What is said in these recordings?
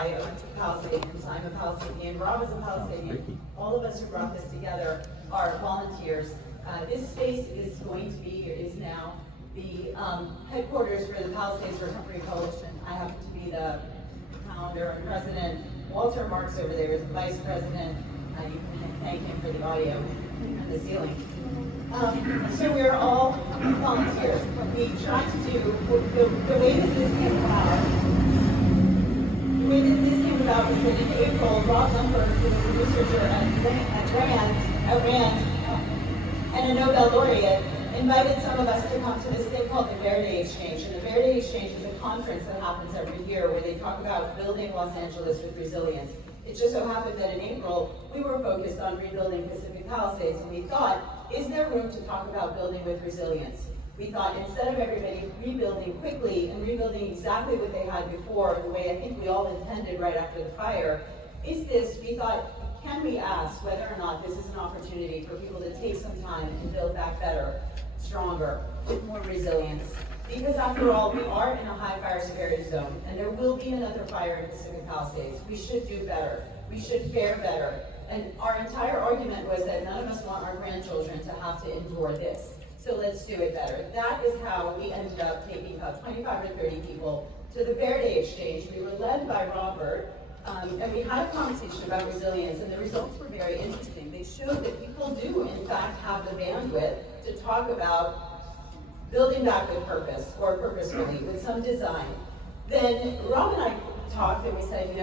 I am a Palisadian, I'm a Palisadian, Rob is a Palisadian. All of us who brought this together are volunteers. This space is now the headquarters for the Palisades Recovery Coalition. I happen to be the founder and president. Walter Marks over there is the vice president. You can thank him for the audio and the ceiling. So we're all volunteers. What we try to do, the way that this came about, was that in April, Rob Lumberg, who was a researcher at RAND, and a Nobel laureate, invited some of us to come to this thing called the Verde Exchange. And the Verde Exchange is a conference that happens every year where they talk about building Los Angeles with resilience. It just so happened that in April, we were focused on rebuilding Pacific Palisades, and we thought, is there room to talk about building with resilience? We thought instead of everybody rebuilding quickly and rebuilding exactly what they had before, the way I think we all intended right after the fire, we thought, can we ask whether or not this is an opportunity for people to take some time and build back better, stronger, with more resilience? Because after all, we are in a high fire severity zone, and there will be another fire in Pacific Palisades. We should do better. We should fare better. And our entire argument was that none of us want our grandchildren to have to endure this. So let's do it better. That is how we ended up taking about 25 or 30 people to the Verde Exchange. We were led by Robert, and we had a conversation about resilience, and the results were very interesting. They showed that people do, in fact, have the bandwidth to talk about building back with purpose, or purposefully, with some design. Then Rob and I talked, and we said,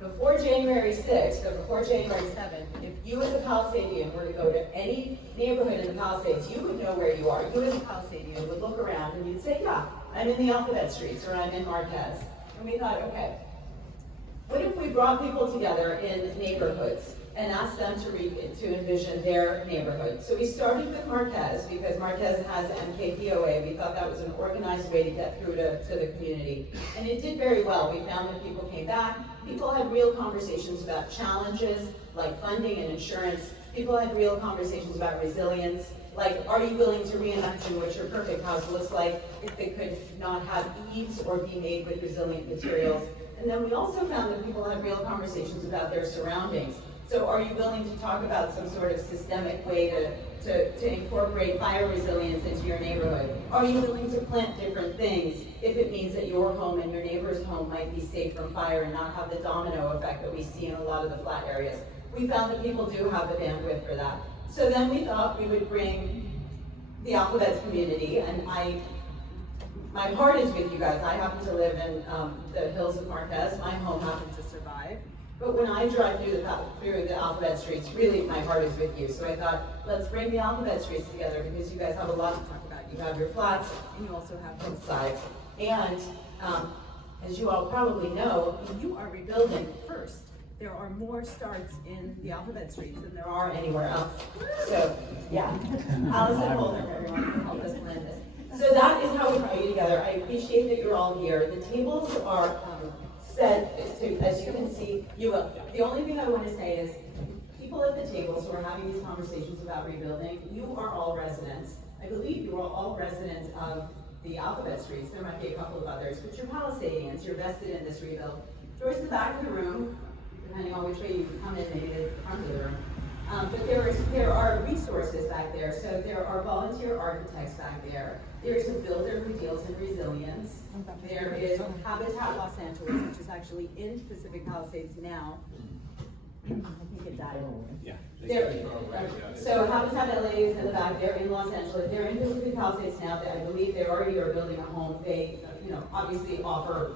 before January 6th, or before January 7th, if you as a Palisadian were to go to any neighborhood in the Palisades, you would know where you are. You as a Palisadian would look around and you'd say, yeah, I'm in the Alphabet Streets, or I'm in Marquez. And we thought, okay, what if we brought people together in neighborhoods and asked them to envision their neighborhood? So we started with Marquez, because Marquez has MKPOA. We thought that was an organized way to get through to the community. And it did very well. We found that people came back. People had real conversations about challenges, like funding and insurance. People had real conversations about resilience, like, are you willing to reimagine what your perfect house looks like if it could not have eaves or be made with resilient materials? And then we also found that people had real conversations about their surroundings. So are you willing to talk about some sort of systemic way to incorporate fire resilience into your neighborhood? Are you willing to plant different things if it means that your home and your neighbor's home might be safe from fire and not have the domino effect that we see in a lot of the flat areas? We found that people do have the bandwidth for that. So then we thought we would bring the Alphabets community, and my heart is with you guys. I happen to live in the hills of Marquez. My home happens to survive. But when I drive through the Alphabet Streets, really my heart is with you. So I thought, let's bring the Alphabet Streets together, because you guys have a lot to talk about. You have your flats, and you also have both sides. And as you all probably know, you are rebuilding first. There are more starts in the Alphabet Streets than there are anywhere else. So, yeah. Allison Holder, everyone, can help us plan this. So that is how we brought you together. I appreciate that you're all here. The tables are set, as you can see, the only thing I want to say is, people at the tables who are having these conversations about rebuilding, you are all residents. I believe you are all residents of the Alphabet Streets. There might be a couple of others, but you're Palisadians. You're vested in this rebuild. Towards the back of the room, depending on which way you come in, maybe the front of the room. But there are resources back there. So there are volunteer architects back there. There's a builder who deals in resilience. There is Habitat Los Angeles, which is actually in Pacific Palisades now. I think it died. Yeah. So Habitat LA is in the back. They're in Los Angeles. They're in Pacific Palisades now. I believe they already are building a home. They, obviously offer,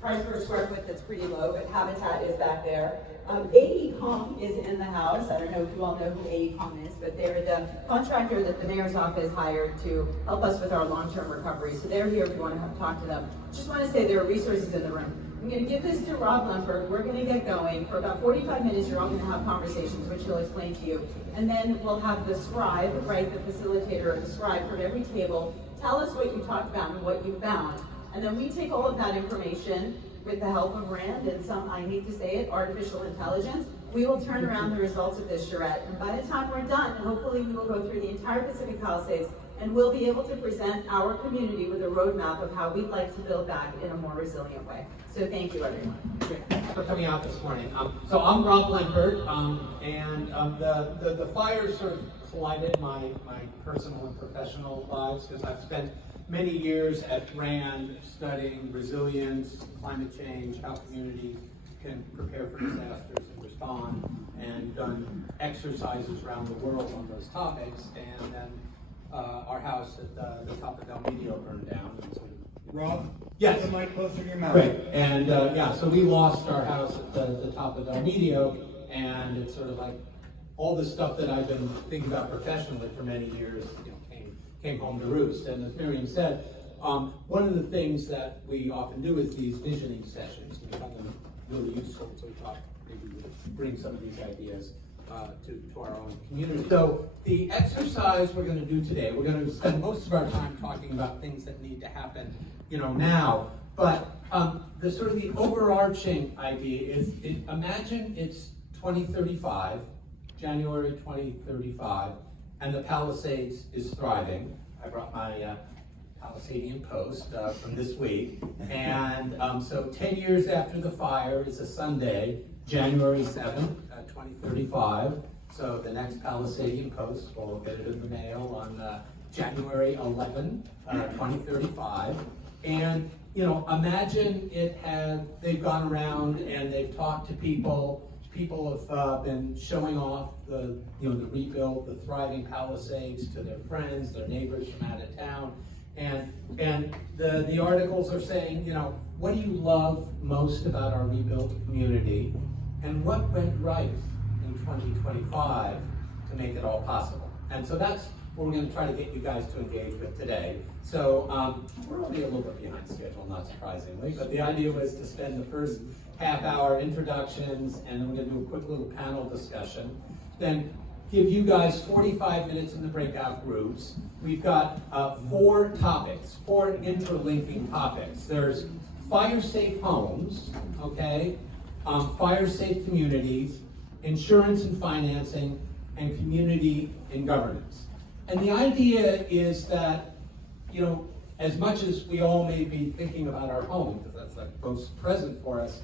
price per square foot that's pretty low, but Habitat is back there. AECOM is in the house. I don't know if you all know who AECOM is, but they're the contractor that the mayor's office hired to help us with our long-term recovery. So they're here if you want to talk to them. Just want to say there are resources in the room. I'm going to give this to Rob Lumberg. We're going to get going. For about 45 minutes, you're all going to have conversations, which he'll explain to you. And then we'll have the scribe, right, the facilitator or the scribe from every table, tell us what you talked about and what you found. And then we take all of that information with the help of RAND and some, I hate to say it, artificial intelligence. We will turn around the results of this charrette. And by the time we're done, hopefully we will go through the entire Pacific Palisades and we'll be able to present our community with a roadmap of how we'd like to build back in a more resilient way. So thank you, everyone. Thanks for coming out this morning. So I'm Rob Lampert, and the fire sort of collided my personal and professional lives, because I've spent many years at RAND studying resilience, climate change, how communities can prepare for disasters and respond, and done exercises around the world on those topics. And then our house at the top of El Medio burned down. And so, Rob? Yes. Put the mic closer to your mouth. Great. And yeah, so we lost our house at the top of El Medio, and it's sort of like all the stuff that I've been thinking about professionally for many years, came home to roost. And as Miriam said, one of the things that we often do is these visioning sessions. We find them really useful, so we thought maybe we would bring some of these ideas to our own community. So the exercise we're going to do today, we're going to spend most of our time talking about things that need to happen, now. But the sort of the overarching idea is, imagine it's 2035, January 2035, and the Palisades is thriving. I brought my Palasadian Post from this week. And so 10 years after the fire is a Sunday, January 7th, 2035. So the next Palasadian Post, we'll get it in the mail on January 11, 2035. And, imagine they've gone around and they've talked to people. People have been showing off the rebuild, the thriving Palisades to their friends, their neighbors from out of town. And the articles are saying, what do you love most about our rebuilt community? And what went right in 2025 to make it all possible? And so that's what we're going to try to get you guys to engage with today. So we're already a little bit behind schedule, not surprisingly, but the idea was to spend the first half-hour introductions, and then we're going to do a quick little panel discussion. Then give you guys 45 minutes in the breakout groups. We've got 4 topics, 4 interlinking topics. There's fire-safe homes, okay, fire-safe communities, insurance and financing, and community and governance. And the idea is that, as much as we all may be thinking about our home, because that's like most present for us,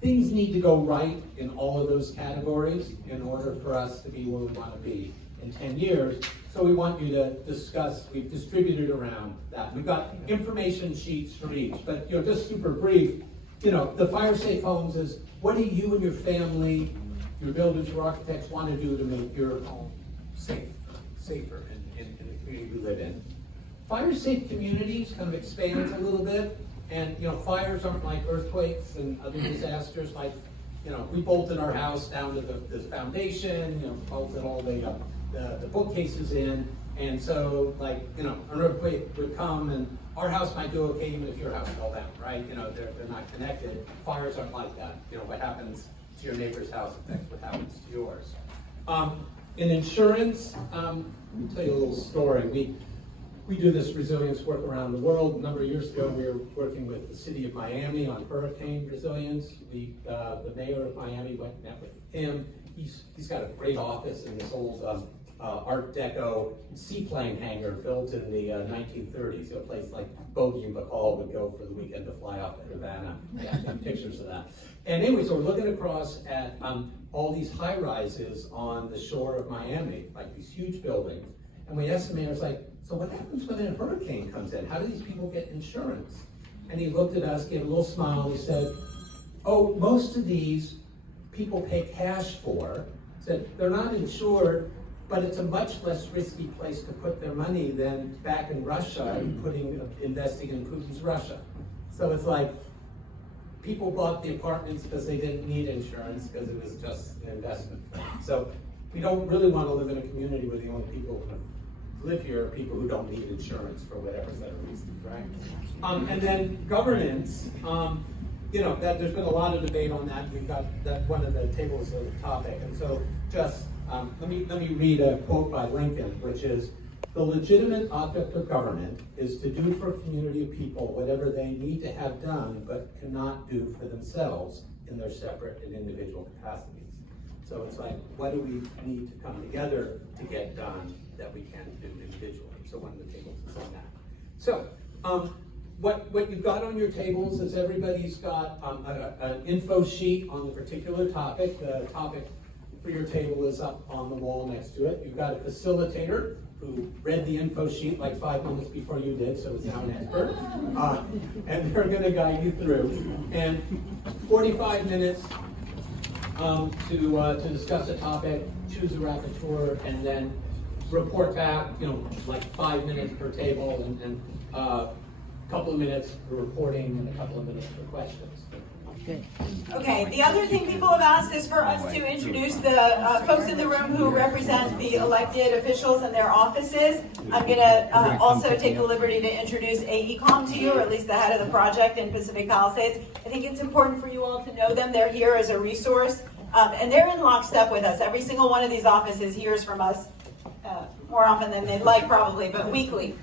things need to go right in all of those categories in order for us to be where we want to be in 10 years. So we want you to discuss, we've distributed around that. We've got information sheets for each, but just super brief, the fire safe homes is, what do you and your family, your builders, your architects want to do to make your home safer in the community we live in? Fire safe communities kind of expands a little bit. And fires aren't like earthquakes and other disasters. Like, we bolted our house down to the foundation. Bolted all the bookcases in, and so an earthquake would come, and our house might do okay even if your house fell down, right? They're not connected. Fires aren't like that. What happens to your neighbor's house affects what happens to yours. In insurance, let me tell you a little story. We do this resilience work around the world. A number of years ago, we were working with the city of Miami on hurricane resilience. The mayor of Miami went and met with him. He's got a great office in this old Art Deco seaplane hangar built in the 1930s. A place like Bogey and Bacall would go for the weekend to fly off to Havana. Yeah, take pictures of that. And anyway, so we're looking across at all these high rises on the shore of Miami, like these huge buildings. And we asked the mayor, so what happens when a hurricane comes in? How do these people get insurance? And he looked at us, gave a little smile, and he said, oh, most of these people pay cash for. Said they're not insured, but it's a much less risky place to put their money than back in Russia, investing in Putin's Russia. So it's like, people bought the apartments because they didn't need insurance, because it was just an investment for them. So we don't really want to live in a community where the only people who live here are people who don't need insurance for whatever set of reasons, right? And then governance, that there's been a lot of debate on that. We've got that one of the tables of the topic. And so just let me read a quote by Lincoln, which is, the legitimate object of government is to do for a community of people whatever they need to have done but cannot do for themselves in their separate and individual capacities. So it's like, what do we need to come together to get done that we can't do individually? So one of the tables is on that. So what you've got on your tables is everybody's got an info sheet on the particular topic. The topic for your table is up on the wall next to it. You've got a facilitator who read the info sheet like 5 minutes before you did, so is now an expert. And they're going to guide you through. And 45 minutes to discuss a topic, choose a rapporteur, and then report back, like 5 minutes per table, and a couple of minutes for reporting and a couple of minutes for questions. Okay, the other thing people have asked is for us to introduce the folks in the room who represent the elected officials and their offices. I'm going to also take the liberty to introduce AECOM to you, or at least the head of the project in Pacific Palisades. I think it's important for you all to know them. They're here as a resource, and they're in lockstep with us. Every single one of these offices hears from us more often than they'd like, probably, but weekly.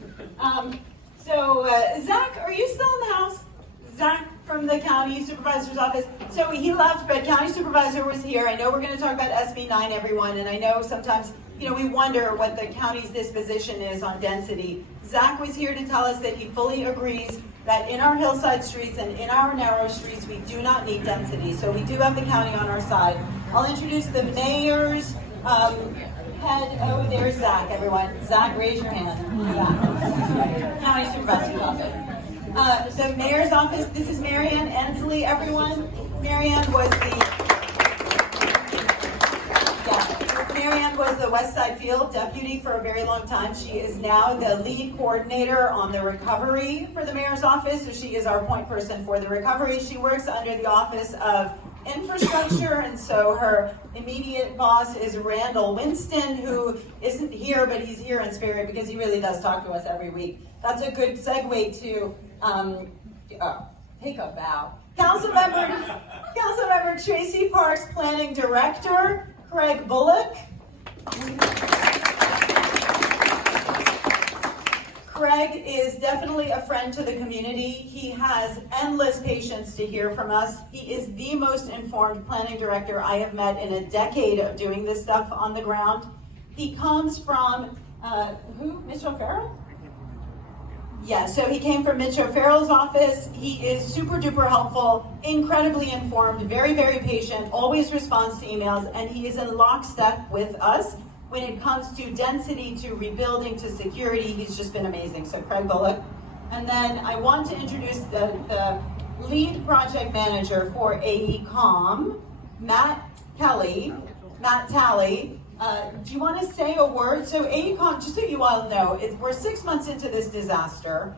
So, Zach, are you still in the house? Zach from the county supervisor's office. So he left, but county supervisor was here. I know we're going to talk about SB 9, everyone, and I know sometimes, we wonder what the county's disposition is on density. Zach was here to tell us that he fully agrees that in our hillside streets and in our narrow streets, we do not need density. So we do have the county on our side. I'll introduce the mayor's head. Oh, there's Zach, everyone. Zach, raise your hand. Zach. County supervisor's office. The mayor's office, this is Marianne Ensley, everyone. Marianne was the West Side Field deputy for a very long time. She is now the lead coordinator on the recovery for the mayor's office, so she is our point person for the recovery. She works under the Office of Infrastructure, and so her immediate boss is Randall Winston, who isn't here, but he's here in spirit because he really does talk to us every week. That's a good segue to take a bow. Councilmember Tracy Parks, Planning Director, Craig Bullock. Craig is definitely a friend to the community. He has endless patience to hear from us. He is the most informed planning director I have met in a decade of doing this stuff on the ground. He comes from, Mitch O'Farrell? Yeah, so he came from Mitch O'Farrell's office. He is super duper helpful, incredibly informed, very, very patient, always responds to emails, and he is in lockstep with us when it comes to density, to rebuilding, to security. He's just been amazing. So Craig Bullock. And then I want to introduce the lead project manager for AECOM, Matt Talley. Do you want to say a word? So AECOM, just so you all know, we're 6 months into this disaster.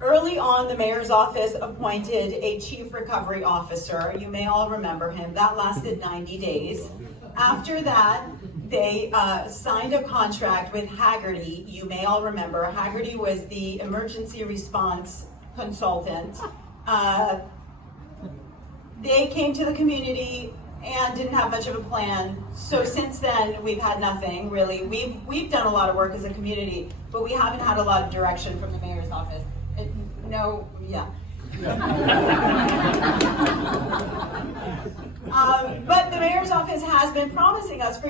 Early on, the mayor's office appointed a chief recovery officer. You may all remember him. That lasted 90 days. After that, they signed a contract with Haggerty. You may all remember. Haggerty was the emergency response consultant. They came to the community and didn't have much of a plan. So since then, we've had nothing, really. We've done a lot of work as a community, but we haven't had a lot of direction from the mayor's office. But the mayor's office has been promising us for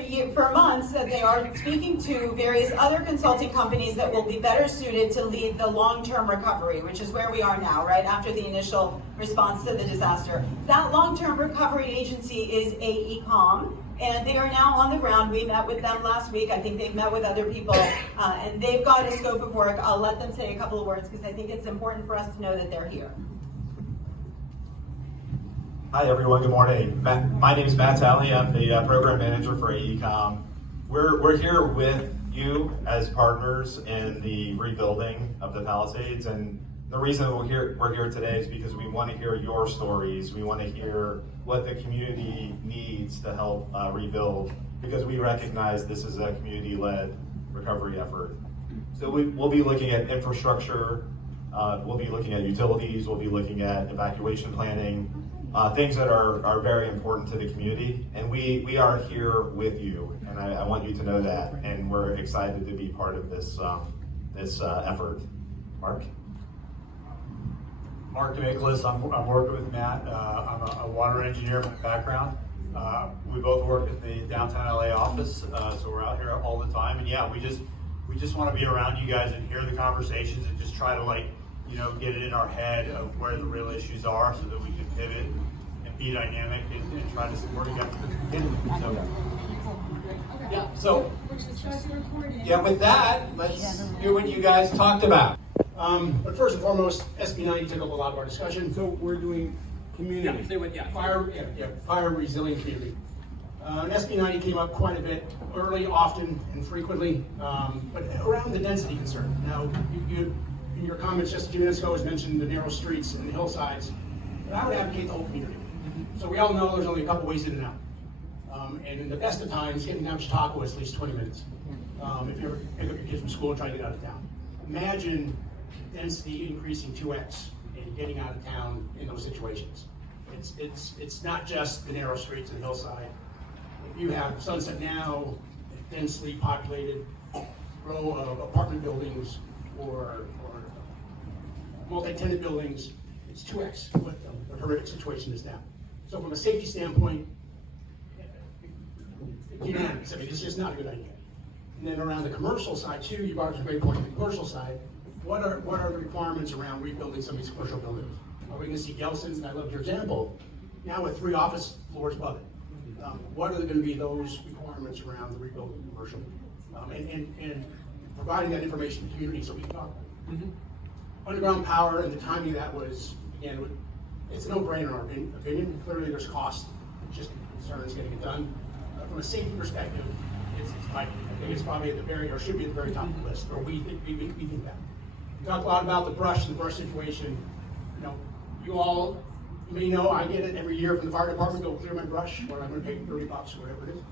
months that they are speaking to various other consulting companies that will be better suited to lead the long-term recovery, which is where we are now, right after the initial response to the disaster. That long-term recovery agency is AECOM, and they are now on the ground. We met with them last week. I think they've met with other people, and they've got a scope of work. I'll let them say a couple of words because I think it's important for us to know that they're here. Hi everyone, good morning. My name is Matt Talley. I'm the program manager for AECOM. We're here with you as partners in the rebuilding of the Palisades, and the reason we're here today is because we want to hear your stories. We want to hear what the community needs to help rebuild, because we recognize this is a community-led recovery effort. So we'll be looking at infrastructure, we'll be looking at utilities, we'll be looking at evacuation planning, things that are very important to the community, and we are here with you, and I want you to know that, and we're excited to be part of this effort. Mark? Mark Nicholas, I'm working with Matt. I'm a water engineer by background. We both work at the downtown LA office, so we're out here all the time. And yeah, we just want to be around you guys and hear the conversations and just try to get it in our head of where the real issues are, so that we can pivot and be dynamic and try to support you guys. So with that, let's hear what you guys talked about. But first and foremost, SB 90 took up a lot of our discussion. So we're doing community. Fire resilient community. And SB 90 came up quite a bit early, often, and frequently, but around the density concern. Now, you in your comments just a few minutes ago was mentioned the narrow streets and the hillsides, but I would advocate the whole community. So we all know there's only a couple ways in and out. And in the best of times, getting down to Chautauqua is at least 20 minutes. If you ever pick up your kids from school and try to get out of town. Imagine density increasing 2x and getting out of town in those situations. It's not just the narrow streets and hillside. If you have Sunset now, a densely populated row of apartment buildings or multi-tenant buildings, it's 2x what the horrific situation is now. So from a safety standpoint, unanimous. I mean, it's just not a good idea. And then around the commercial side too, you brought up a great point. On the commercial side, what are the requirements around rebuilding some of these commercial buildings? Are we going to see Gelson's? And I loved your example. Now with 3 office floors above it, what are going to be those requirements around the rebuilding commercial? And providing that information to the community so we can talk about it. Underground power and the timing of that was, again, it's a no-brainer in our opinion. Clearly there's cost, just concerns getting it done. From a safety perspective, I think it's probably at the very, or should be at the very top of the list, or we think that. We talked a lot about the brush situation. You may know I get it every year from the fire department, go clear my brush, or I'm going to pay $30 or whatever it is.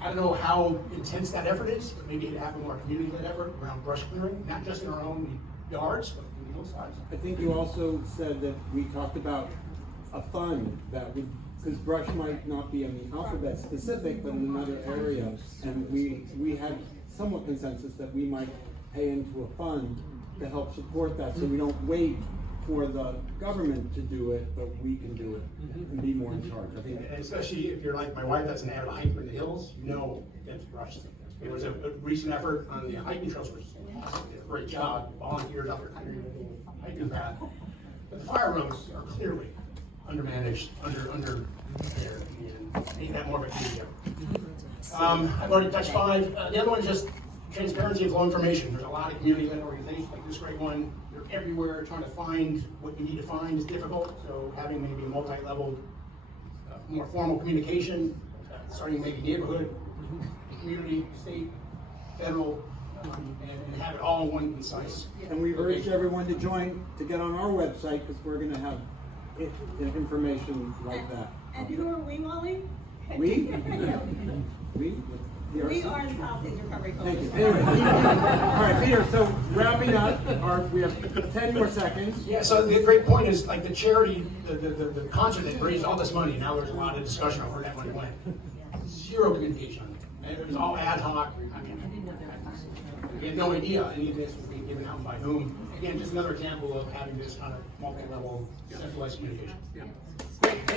I don't know how intense that effort is, but maybe it happen more community-led effort around brush clearing, not just in our own yards, but in the hillsides. I think you also said that we talked about a fund that would, because brush might not be on the alphabet specific, but in another area, and we had somewhat consensus that we might pay into a fund to help support that, so we don't wait for the government to do it, but we can do it and be more in charge. I think, And especially if you're like my wife, that's an avid hiker in the hills, that's brush. There was a recent effort on the hiking trails, which is awesome. They did a great job. Volunteers out there clearing the hiking path. But the fire roads are clearly undermanaged, under there, and make that more of a community effort. I've already touched 5. The other one is just transparency and flow information. There's a lot of community-led organizations like this great one. They're everywhere. Trying to find what you need to find is difficult. So having maybe a multi-level, more formal communication, starting maybe neighborhood, community, state, federal, and have it all in one concise. and we urge everyone to join, to get on our website, because we're going to have information like that. And who are we, Wally? We? We are the Palisades Recovery Thank you. Coalition. Anyway, all right, Peter, so wrapping up, we have 10 more seconds. Yeah, so the great point is, like the charity, the concert that raised all this money, now there's a lot of discussion on where that money went. 0 communication. And it was all ad hoc. I mean, we had no idea any of this was being given out and by whom. Again, just another example of having this kind of multi-level centralized communication. Yeah. Thank you.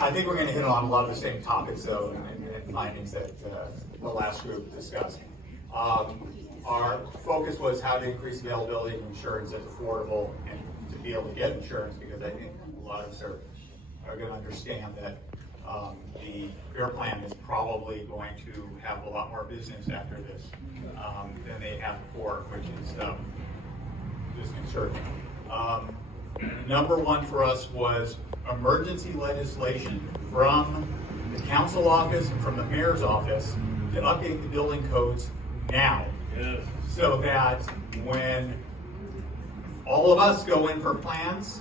I think we're going to hit on a lot of the same topics, though, and findings that the last group discussed. Our focus was how to increase availability of insurance that's affordable and to be able to get insurance, because I think a lot of us are going to understand that the Fair Plan is probably going to have a lot more business after this than they have before, which is disconcerting. Number 1 for us was emergency legislation from the council office and from the mayor's office to update the building codes now. Yes. So that when all of us go in for plans,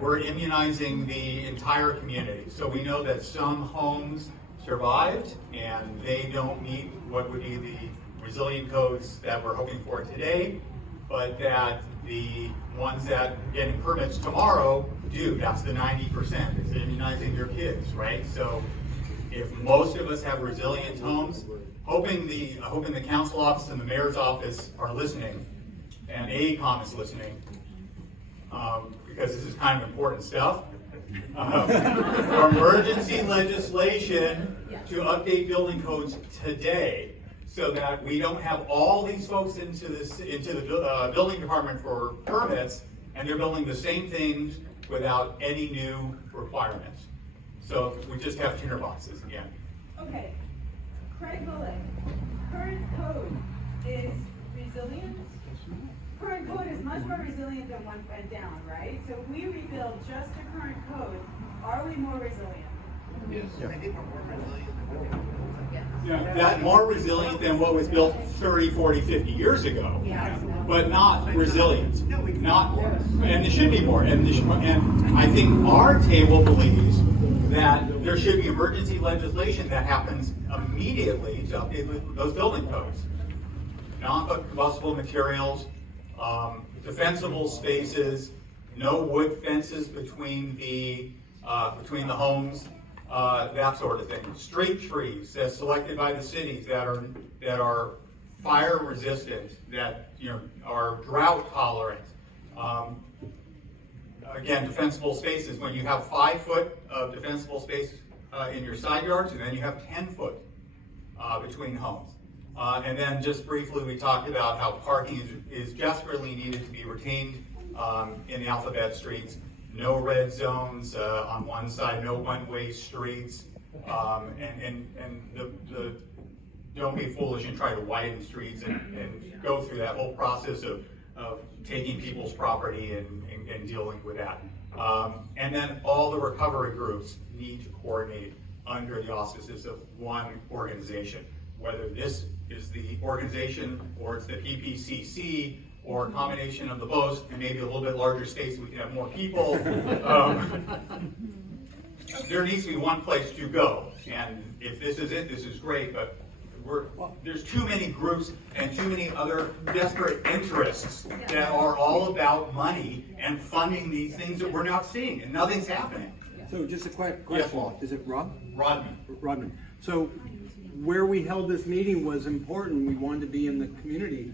we're immunizing the entire community. So we know that some homes survived and they don't meet what would be the resilient codes that we're hoping for today, but that the ones that are getting permits tomorrow do. That's the 90%. It's immunizing your kids, right? So if most of us have resilient homes, hoping the council office and the mayor's office are listening, and AECOM is listening, because this is kind of important stuff. Emergency legislation to update building codes today, so that we don't have all these folks into the building department for permits, and they're building the same things without any new requirements. So we just have tinderboxes again. Okay, Craig Bullock, current code is resilient? Current code is much more resilient than one went down, right? So if we rebuild just the current code, are we more resilient? That more resilient than what was built 30, 40, 50 years ago, but not resilient, not more. And there should be more. And I think our table believes that there should be emergency legislation that happens immediately to update those building codes. Non-combustible materials, defensible spaces, no wood fences between the homes, that sort of thing. Street trees as selected by the cities that are fire resistant, that are drought tolerant. Again, defensible spaces. When you have 5 foot of defensible space in your side yards, and then you have 10 foot between homes. And then just briefly, we talked about how parking is desperately needed to be retained in the alphabet streets. No red zones on one side, no one-way streets, don't be foolish and try to widen streets and go through that whole process of taking people's property and dealing with that. And then all the recovery groups need to coordinate under the auspices of one organization, whether this is the organization or it's the PPCC or a combination of the both, and maybe a little bit larger space so we can have more people. There needs to be one place to go, and if this is it, this is great, but there's too many groups and too many other desperate interests that are all about money and funding these things that we're not seeing, and nothing's happening. So just a quick Yes, question. Paul. Is it Rob? Rodman. Rodman. So where we held this meeting was important. We wanted to be in the community.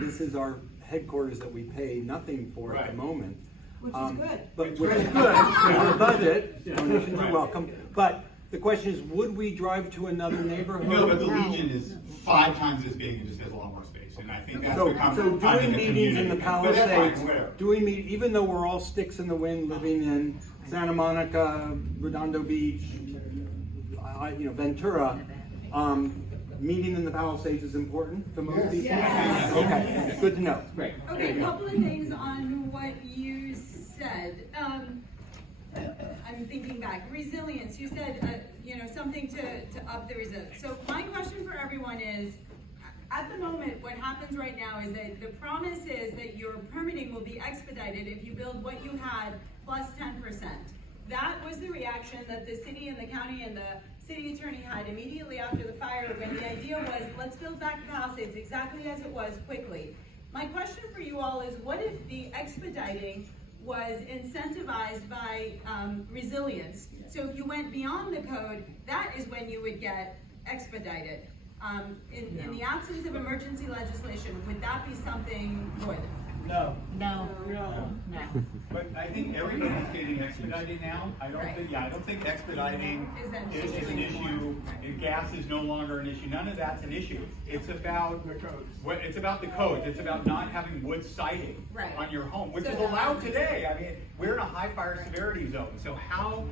This is our headquarters that we pay nothing for at the moment. Which is good. But which is good. For the budget, donations are welcome. But the question is, would we drive to another neighborhood? No, but the Legion is 5 times as big and just has a lot more space, and I think that's So become doing meetings in the But that's fine, Palisades, whatever. even though we're all sticks in the wind, living in Santa Monica, Redondo Beach, Ventura, meeting in the Palisades is important to most people? Yes. Okay, good to know. Great. Okay, a couple of things on what you said. I'm thinking back. Resilience. You said, something to up the resilience. So my question for everyone is, at the moment, what happens right now is that the promise is that your permitting will be expedited if you build what you had plus 10%. That was the reaction that the city and the county and the city attorney had immediately after the fire, when the idea was, let's build back the Palisades exactly as it was quickly. My question for you all is, what if the expediting was incentivized by resilience? So if you went beyond the code, that is when you would get expedited. In the absence of emergency legislation, would that be something good? No. No. But I think everybody's getting expedited now. I don't think expediting is an issue. And gas is no longer an issue. None of that's an issue. It's about the codes. It's about the codes. It's about not having wood siding on your home, which is allowed today. I mean, we're in a high fire severity zone. So how?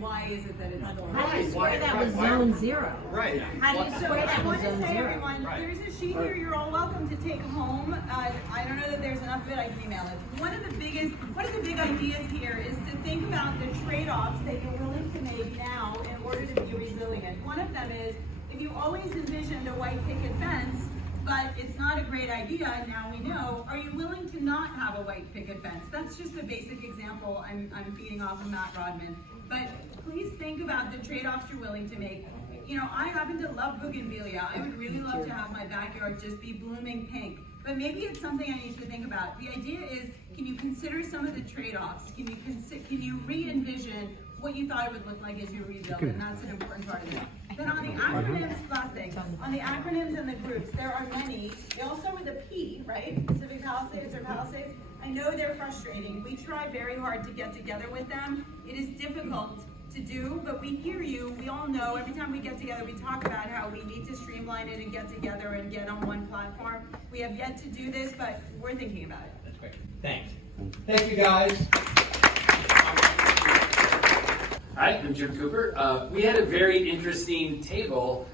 Why is it that it's still? How do you swear that was zone 0? Right. How do you So swear I that was want to zone say, 0? everyone, there's a sheet here you're all welcome to take home. I don't know that there's enough of it, I can email it. One of the big ideas here is to think about the trade-offs that you're willing to make now in order to be resilient. One of them is, if you always envisioned a white picket fence, but it's not a great idea, now we know, are you willing to not have a white picket fence? That's just a basic example I'm feeding off of Matt Rodman. But please think about the trade-offs you're willing to make. I happen to love bougainvillea. I would really love to have my backyard just be blooming pink. But maybe it's something I need to think about. The idea is, can you consider some of the trade-offs? Can you re-envision what you thought it would look like as you rebuild, and that's an important part of it. Then on the acronyms, last thing, on the acronyms and the groups, there are many. They all start with a P, right? Pacific Palisades or Palisades. I know they're frustrating. We try very hard to get together with them. It is difficult to do, but we hear you. We all know every time we get together, we talk about how we need to streamline it and get together and get on one platform. We have yet to do this, but we're thinking about it. That's great. Thanks. Thank you, guys. Hi, I'm Jim Cooper. We had a very interesting table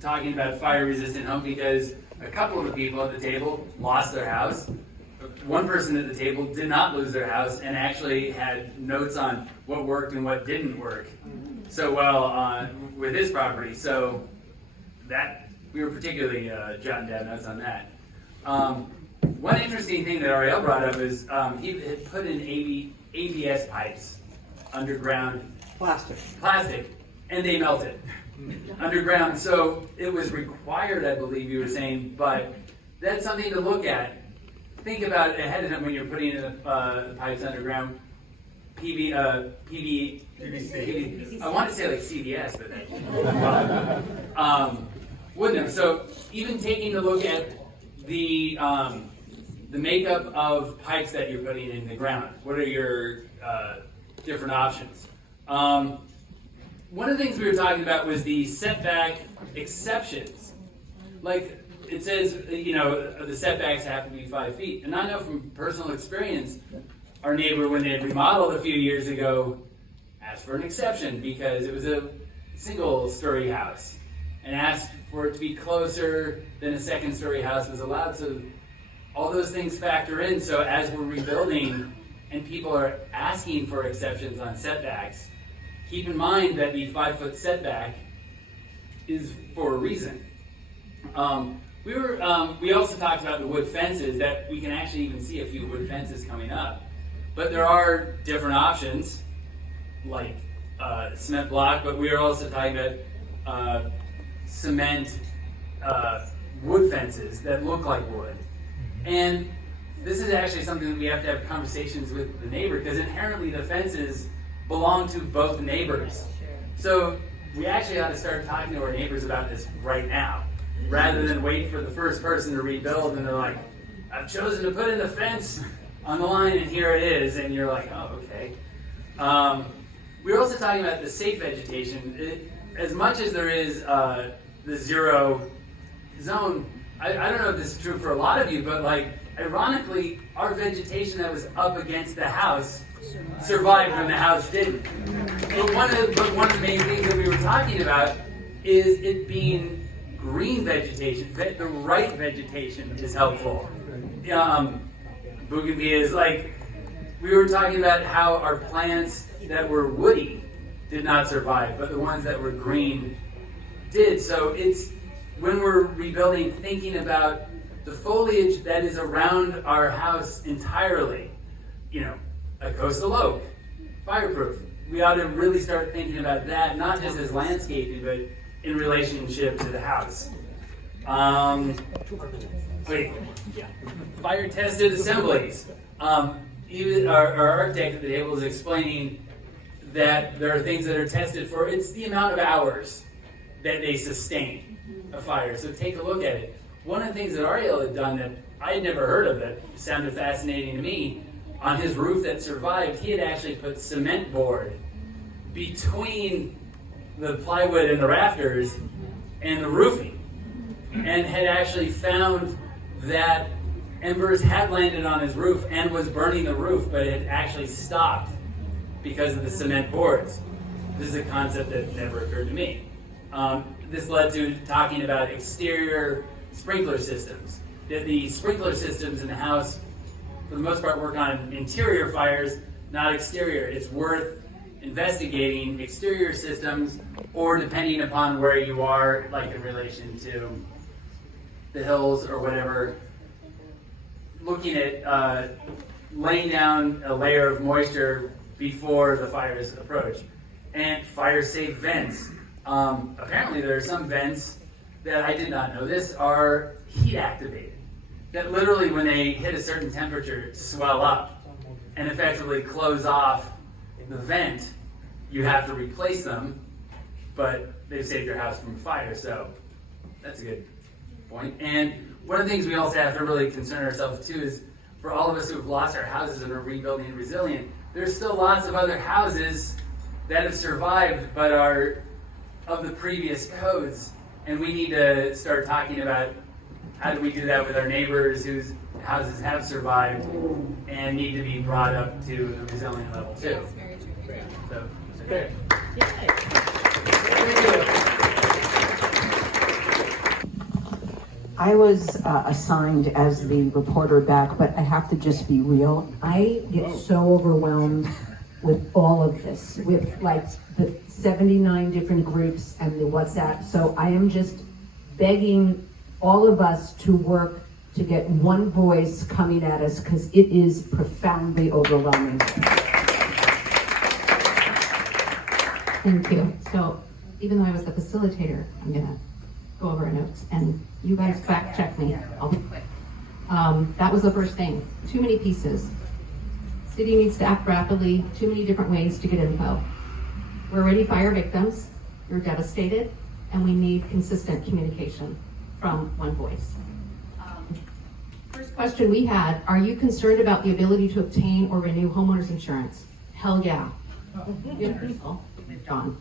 talking about fire-resistant home because a couple of the people at the table lost their house. One person at the table did not lose their house and actually had notes on what worked and what didn't work so well with his property. So that we were particularly jotting down notes on that. One interesting thing that Ariel brought up is he had put in ABS pipes underground. Plastic, and they melted underground. So it was required, I believe you were saying, but that's something to look at. Think about it ahead of time when you're putting in the pipes underground. PVC. I want to say like CVS, but wouldn't have. So even taking a look at the makeup of pipes that you're putting in the ground. What are your different options? One of the things we were talking about was the setback exceptions. Like it says, the setbacks have to be 5 feet. And I know from personal experience, our neighbor, when they had remodeled a few years ago, asked for an exception because it was a single-story house and asked for it to be closer than a second-story house was allowed. So all those things factor in. So as we're rebuilding and people are asking for exceptions on setbacks, keep in mind that the 5-foot setback is for a reason. We also talked about the wood fences, that we can actually even see a few wood fences coming up. But there are different options, like cement block, but we are also talking about cement wood fences that look like wood. And this is actually something that we have to have conversations with the neighbor, because inherently the fences belong to both neighbors. So we actually ought to start talking to our neighbors about this right now, rather than wait for the first person to rebuild and they're like, I've chosen to put in a fence on the line and here it is, and you're like, oh, okay. We're also talking about the safe vegetation. As much as there is the zero zone, I don't know if this is true for a lot of you, but ironically, our vegetation that was up against the house survived when the house didn't. But one of the main things that we were talking about is it being green vegetation. The right vegetation is helpful. Bougainvilleas, we were talking about how our plants that were woody did not survive, but the ones that were green did. So it's when we're rebuilding, thinking about the foliage that is around our house entirely. A coastal oak, fireproof. We ought to really start thinking about that, not just as landscaping, but in relationship to the house. Fire-tested assemblies. Even our architect at the table is explaining that there are things that are tested for. It's the amount of hours that they sustain a fire. So take a look at it. One of the things that Ariel had done that I had never heard of that sounded fascinating to me, on his roof that survived, he had actually put cement board between the plywood and the rafters and the roofing, and had actually found that embers had landed on his roof and was burning the roof, but it actually stopped because of the cement boards. This is a concept that never occurred to me. This led to talking about exterior sprinkler systems. That the sprinkler systems in the house, for the most part, work on interior fires, not exterior. It's worth investigating exterior systems, or depending upon where you are, like in relation to the hills or whatever, looking at laying down a layer of moisture before the fires approach. And fire-safe vents. Apparently there are some vents that, I did not know this, are heat activated. That literally when they hit a certain temperature swell up and effectively close off the vent you have to replace them, but they've saved your house from a fire, so that's a good point. And one of the things we also have to really concern ourselves too is for all of us who have lost our houses and are rebuilding and resilient, there's still lots of other houses that have survived but are of the previous codes, and we need to start talking about how do we do that with our neighbors whose houses have survived and need to be brought up to the resilient level too. Yes, very true. So, okay. I was assigned as the reporter back, but I have to just be real. I get so overwhelmed with all of this, with like the 79 different groups and the WhatsApp. So I am just begging all of us to work to get one voice coming at us, because it is profoundly overwhelming. Thank you. So even though I was the facilitator, I'm gonna go over our notes and you guys fact check me. I'll be quick. That was the first thing. Too many pieces. City needs to act rapidly. Too many different ways to get info. We're already fire victims. You're devastated, and we need consistent communication from one voice. First question we had, are you concerned about the ability to obtain or renew homeowners insurance? Hell yeah. Universal. John.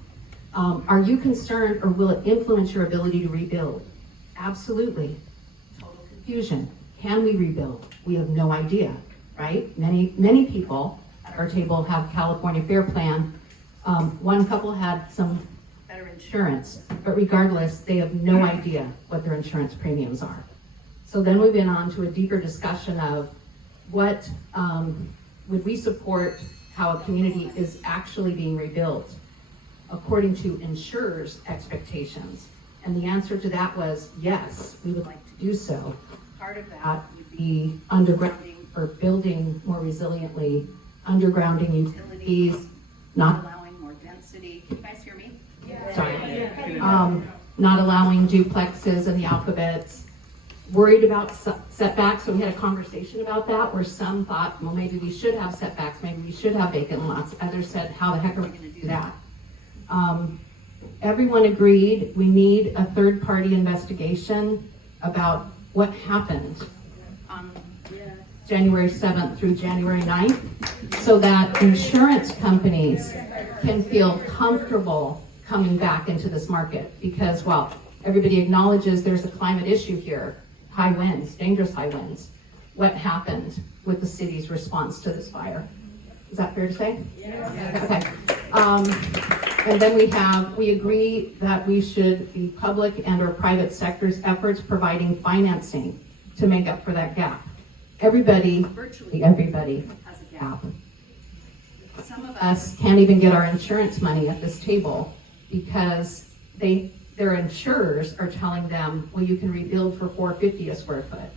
Are you concerned, or will it influence your ability to rebuild? Absolutely. Total confusion. Can we rebuild? We have no idea, right? Many people at our table have California Fair Plan. One couple had some better insurance, but regardless, they have no idea what their insurance premiums are. So then we went on to a deeper discussion of what would we support how a community is actually being rebuilt according to insurers' expectations. And the answer to that was yes, we would like to do so. Part of that would be undergrounding or building more resiliently, undergrounding utilities, not allowing more density. Can you guys hear me? Yeah. Sorry. Not allowing duplexes in the alphabets. Worried about setbacks, so we had a conversation about that where some thought, well, maybe we should have setbacks, maybe we should have vacant lots. Others said, how the heck are we going to do that? Everyone agreed we need a third-party investigation about what happened on January 7th through January 9th, so that insurance companies can feel comfortable coming back into this market. Because while everybody acknowledges there's a climate issue here, high winds, dangerous high winds, what happened with the city's response to this fire? Is that fair to say? Yeah. Okay. And then we agree that we should be public and or private sector's efforts providing financing to make up for that gap. Everybody, virtually everybody, has a gap. Some of us can't even get our insurance money at this table because their insurers are telling them, well, you can rebuild for $450 a square foot.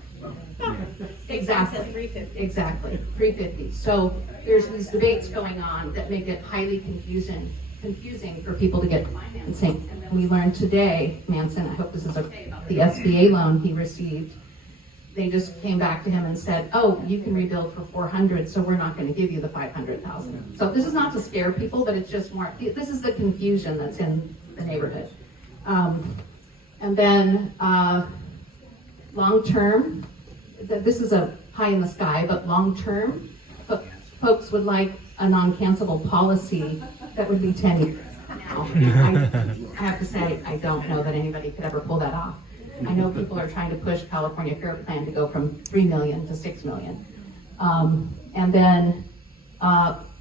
Exactly. Exactly. $350. So there's these debates going on that make it highly confusing for people to get financing. And then we learned today, Manson, I hope this is okay, about the SBA loan he received. They just came back to him and said, oh, you can rebuild for $400, so we're not going to give you the $500,000. So this is not to scare people, but it's just more, this is the confusion that's in the neighborhood. And then long-term, this is a pie in the sky, but long-term, folks would like a non-cancelable policy that would be 10 years now. I have to say, I don't know that anybody could ever pull that off. I know people are trying to push California Fair Plan to go from 3 million to 6 million. And then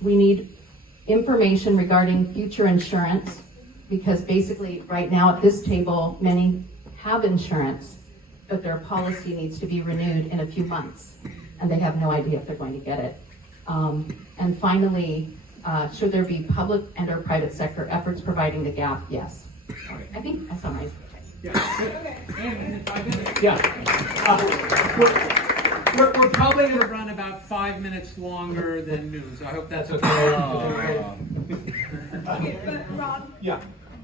we need information regarding future insurance, because basically right now at this table, many have insurance, but their policy needs to be renewed in a few months, and they have no idea if they're going to get it. And finally, should there be public and or private sector efforts providing the gap? Yes. I think I summarized. We're probably going to run about 5 minutes longer than noon, so I hope that's okay. Okay, but Rob, Yeah.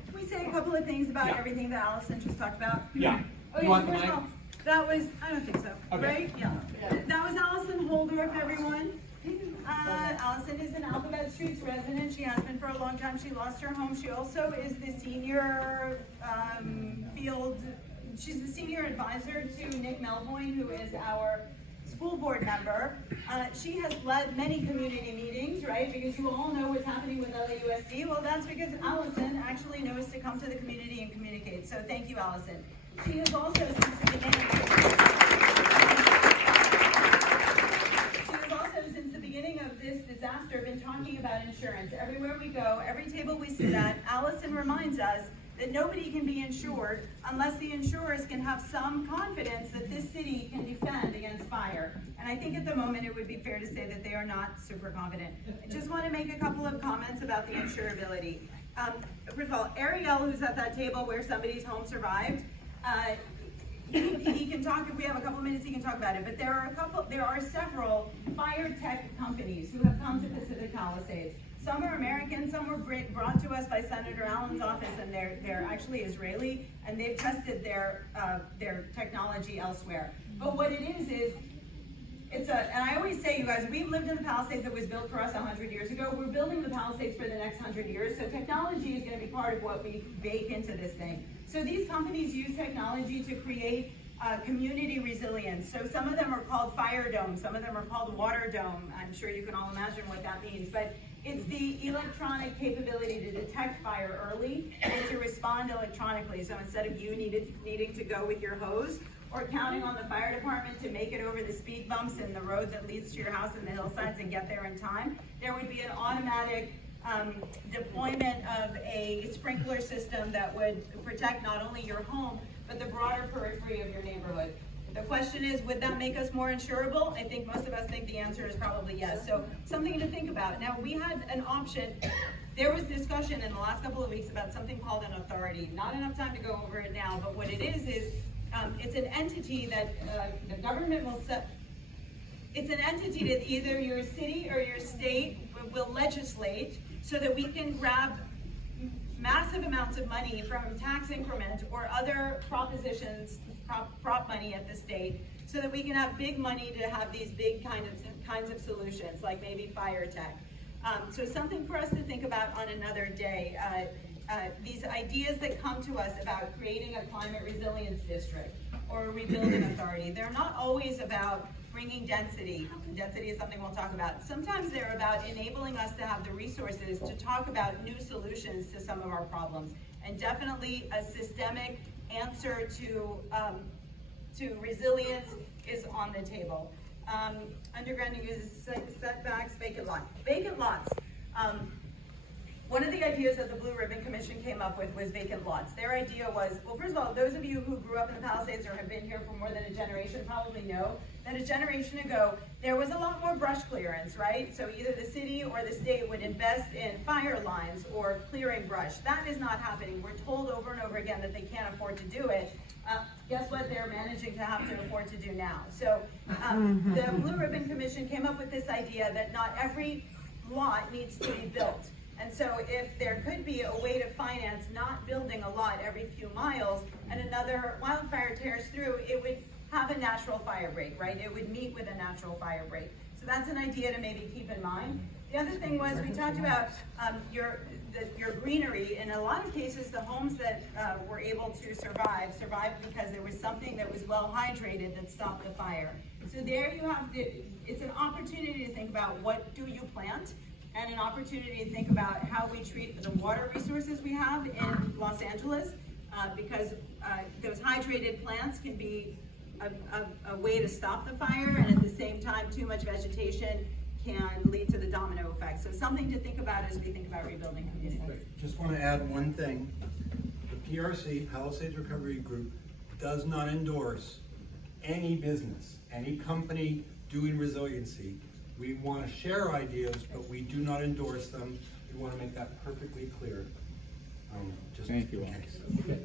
can we say a couple of things about everything that Allison just talked about? Yeah. Okay, You want the first mic? of all, that was, I don't think so, Okay. right? Yeah. That was Allison Holdorf, everyone. Allison is an Alphabet Streets resident. She has been for a long time. She lost her home. She also is the senior she's the senior advisor to Nick Melvoin, who is our school board member. She has led many community meetings, right? Because you all know what's happening with LAUSD. Well, that's because Allison actually knows to come to the community and communicate. So thank you, Allison. She has also, since the beginning of this disaster, been talking about insurance. Everywhere we go, every table we sit at, Allison reminds us that nobody can be insured unless the insurers can have some confidence that this city can defend against fire. And I think at the moment it would be fair to say that they are not super confident. I just want to make a couple of comments about the insurability. First of all, Ariel, who's at that table where somebody's home survived, he can talk, if we have a couple minutes, he can talk about it. But there are several fire tech companies who have come to Pacific Palisades. Some are American, some were brought to us by Senator Allen's office, and they're actually Israeli, and they've tested their technology elsewhere. But what it is and I always say, you guys, we've lived in the Palisades that was built for us 100 years ago. We're building the Palisades for the next 100 years, so technology is going to be part of what we bake into this thing. So these companies use technology to create community resilience. So some of them are called fire domes, some of them are called water dome. I'm sure you can all imagine what that means, but it's the electronic capability to detect fire early and to respond electronically. So instead of you needing to go with your hose or counting on the fire department to make it over the speed bumps in the road that leads to your house in the hillsides and get there in time, there would be an automatic deployment of a sprinkler system that would protect not only your home, but the broader periphery of your neighborhood. The question is, would that make us more insurable? I think most of us think the answer is probably yes. So something to think about. Now, we had an option. There was discussion in the last couple of weeks about something called an authority. Not enough time to go over it now, but what it is it's an entity that the government will set. It's an entity that either your city or your state will legislate so that we can grab massive amounts of money from tax increment or other propositions, prop money at the state, so that we can have big money to have these big kinds of solutions, like maybe fire tech. So something for us to think about on another day. These ideas that come to us about creating a climate resilience district or a rebuilding authority, they're not always about bringing density. Density is something we'll talk about. Sometimes they're about enabling us to have the resources to talk about new solutions to some of our problems. And definitely a systemic answer to resilience is on the table. Undergrounding uses setbacks, vacant lots. Vacant lots. One of the ideas that the Blue Ribbon Commission came up with was vacant lots. Their idea was, well, first of all, those of you who grew up in the Palisades or have been here for more than a generation probably know that a generation ago, there was a lot more brush clearance, right? So either the city or the state would invest in fire lines or clearing brush. That is not happening. We're told over and over again that they can't afford to do it. Guess what they're managing to have to afford to do now? So the Blue Ribbon Commission came up with this idea that not every lot needs to be built. And so if there could be a way to finance not building a lot every few miles and another wildfire tears through, it would have a natural fire break, right? It would meet with a natural fire break. So that's an idea to maybe keep in mind. The other thing was we talked about your greenery. In a lot of cases, the homes that were able to survived because there was something that was well hydrated that stopped the fire. So there you have it's an opportunity to think about what do you plant, and an opportunity to think about how we treat the water resources we have in Los Angeles, because those hydrated plants can be a way to stop the fire, and at the same time, too much vegetation can lead to the domino effect. So something to think about as we think about rebuilding these things. Just want to add one thing. The PRC, Palisades Recovery Group, does not endorse any business, any company doing resiliency. We want to share ideas, but we do not endorse them. We want to make that perfectly clear. Thank you. Okay.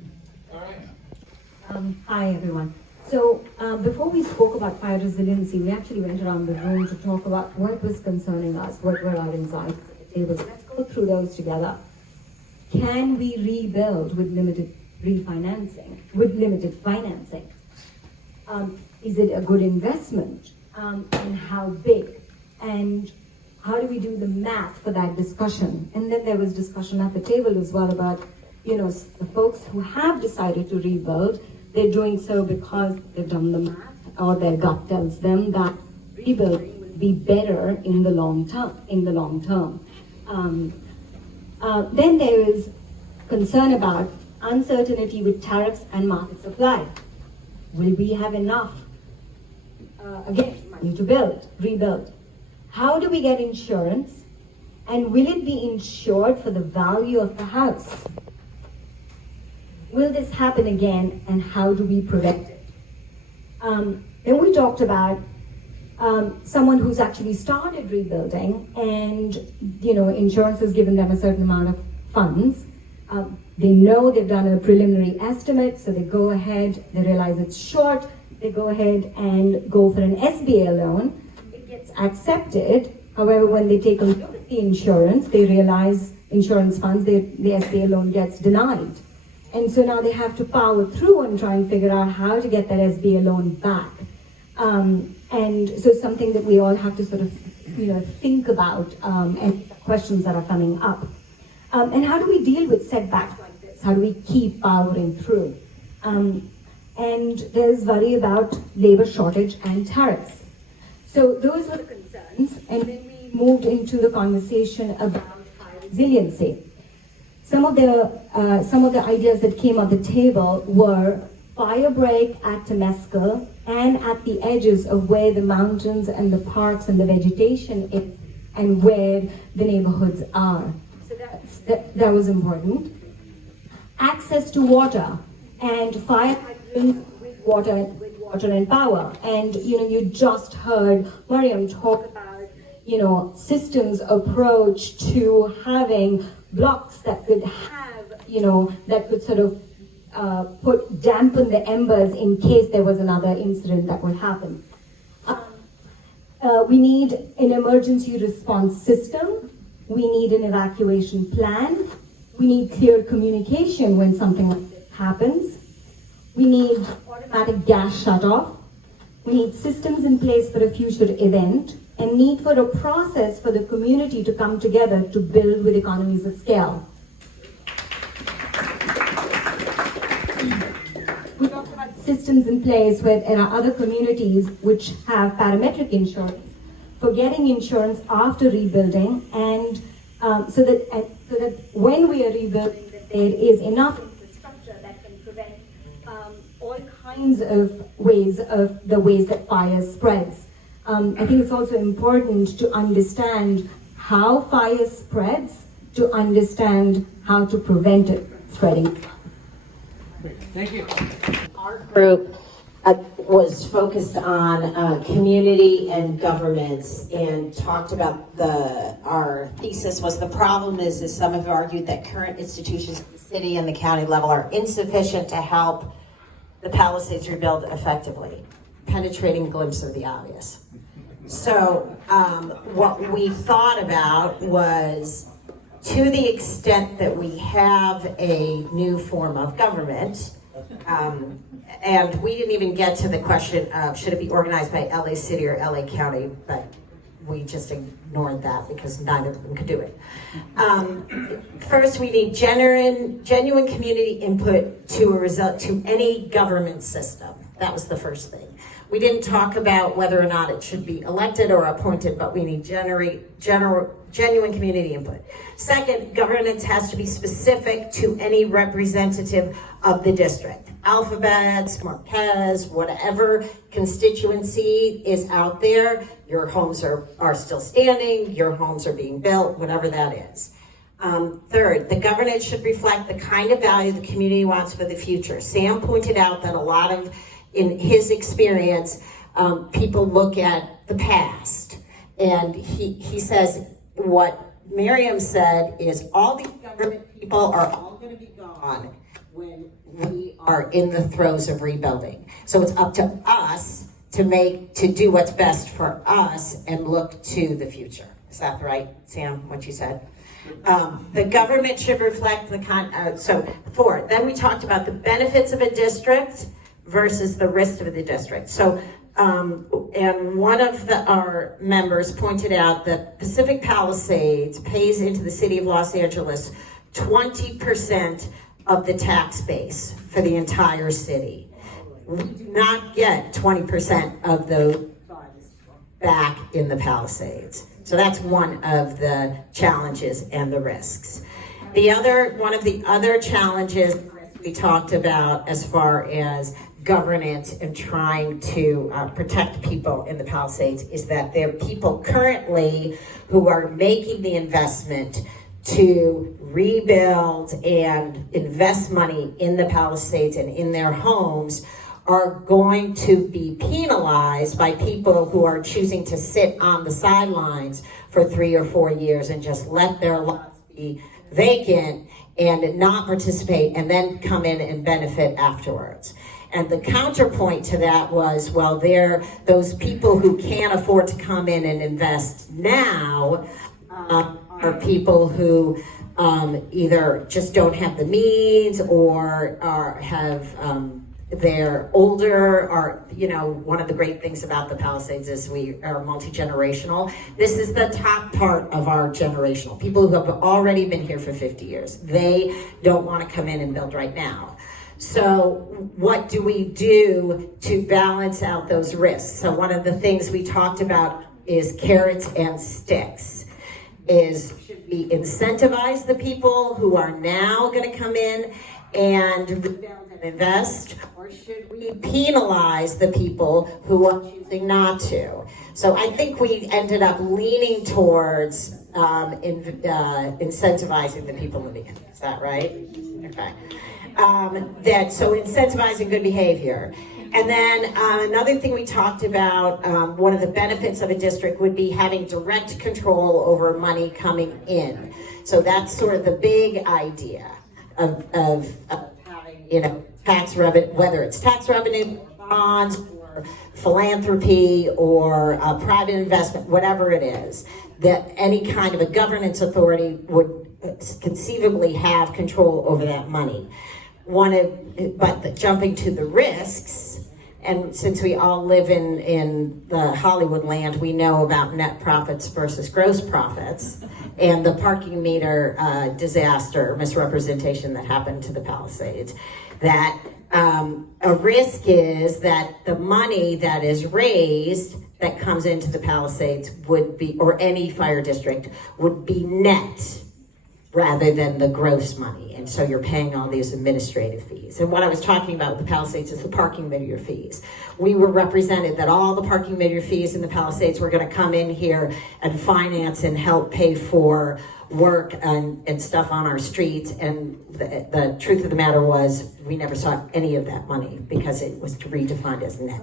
All right. Hi, everyone. So before we spoke about fire resiliency, we actually went around the room to talk about what was concerning us, what were our anxieties at the table. So let's go through those together. Can we rebuild with limited refinancing, with limited financing? Is it a good investment? And how big? And how do we do the math for that discussion? And then there was discussion at the table as well about, the folks who have decided to rebuild, they're doing so because they've done the math or their gut tells them that rebuilding would be better in the long term. Then there is concern about uncertainty with tariffs and market supply. Will we have enough, money to rebuild? How do we get insurance? And will it be insured for the value of the house? Will this happen again, and how do we prevent it? Then we talked about someone who's actually started rebuilding, and insurance has given them a certain amount of funds. They know they've done a preliminary estimate, so they go ahead, they realize it's short, they go ahead and go for an SBA loan. It gets accepted. However, when they take a look at the insurance, they realize insurance funds, the SBA loan gets denied. And so now they have to power through and try and figure out how to get that SBA loan back. And so something that we all have to sort of, think about, and questions that are coming up. And how do we deal with setbacks like this? How do we keep powering through? And there's worry about labor shortage and tariffs. So those were the concerns, and then we moved into the conversation about fire resiliency. Some of the ideas that came on the table were fire break at Temescal and at the edges of where the mountains and the parks and the vegetation is, and where the neighborhoods are. So that was important. Access to water and fire hydrants with water and power. And you just heard Mariam talk about systems approach to having blocks that could have that could sort of dampen the embers in case there was another incident that would happen. We need an emergency response system. We need an evacuation plan. We need clear communication when something like this happens. We need automatic gas shutoff. We need systems in place for a future event, and need for a process for the community to come together to build with economies of scale. We talked about systems in place where there are other communities which have parametric insurance for getting insurance after rebuilding, and so that when we are rebuilding, that there is enough infrastructure that can prevent all kinds of ways that fire spreads. I think it's also important to understand how fire spreads, to understand how to prevent it spreading. Thank you. Our group was focused on community and governance, and talked about our thesis was the problem is some have argued that current institutions at the city and the county level are insufficient to help the Palisades rebuild effectively. Penetrating glimpse of the obvious. So what we thought about was, to the extent that we have a new form of government, and we didn't even get to the question of should it be organized by LA City or LA County, but we just ignored that because neither of them could do it. First, we need genuine community input to any government system. That was the first thing. We didn't talk about whether or not it should be elected or appointed, but we need genuine community input. Second, governance has to be specific to any representative of the district. Alphabets, Marquez, whatever constituency is out there, your homes are still standing, your homes are being built, whatever that is. Third, the governance should reflect the kind of value the community wants for the future. Sam pointed out that a lot of, in his experience, people look at the past. And he says, what Miriam said is all these government people are all going to be gone when we are in the throes of rebuilding. So it's up to us to do what's best for us and look to the future. Is that right, Sam, what you said? The government should reflect the four. Then we talked about the benefits of a district versus the risk of the district. So And one of our members pointed out that Pacific Palisades pays into the city of Los Angeles 20% of the tax base for the entire city. We do not get 20% of those funds back in the Palisades. So that's one of the challenges and the risks. One of the other challenges we talked about as far as governance and trying to protect people in the Palisades is that there are people currently who are making the investment to rebuild and invest money in the Palisades and in their homes are going to be penalized by people who are choosing to sit on the sidelines for 3 or 4 years and just let their lots be vacant and not participate and then come in and benefit afterwards. And the counterpoint to that was, well, those people who can't afford to come in and invest now are people who either just don't have the means or they're older, or, one of the great things about the Palisades is we are multi-generational. This is the top part of our generational. People who have already been here for 50 years. They don't want to come in and build right now. So what do we do to balance out those risks? So one of the things we talked about is carrots and sticks. Should we incentivize the people who are now going to come in and rebuild and invest, or should we penalize the people who are choosing not to? So I think we ended up leaning towards incentivizing the people living in. Is that right? Okay. So incentivizing good behavior. And then another thing we talked about, one of the benefits of a district would be having direct control over money coming in. So that's sort of the big idea of having, tax revenue, whether it's tax revenue, bonds, or philanthropy, or private investment, whatever it is, that any kind of a governance authority would conceivably have control over that money. Jumping to the risks, and since we all live in the Hollywood land, we know about net profits versus gross profits, and the parking meter disaster, misrepresentation that happened to the Palisades. That a risk is that the money that is raised that comes into the Palisades would be, or any fire district, would be net rather than the gross money. And so you're paying all these administrative fees. And what I was talking about with the Palisades is the parking meter fees. We were represented that all the parking meter fees in the Palisades were going to come in here and finance and help pay for work and stuff on our streets. And the truth of the matter was we never saw any of that money because it was redefined as net.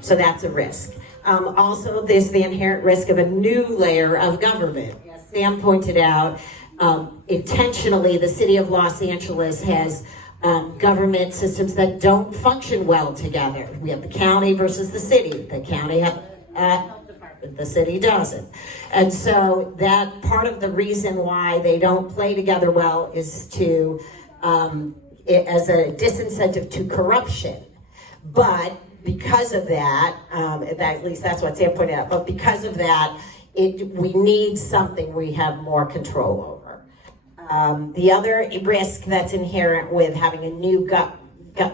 So that's a risk. Also, there's the inherent risk of a new layer of government. As Sam pointed out, intentionally, the city of Los Angeles has government systems that don't function well together. We have the county versus the city. The county has a health department, the city doesn't. And so that part of the reason why they don't play together well is to, as a disincentive to corruption. But because of that, at least that's what Sam pointed out, but because of that, we need something we have more control over. The other risk that's inherent with having a new gut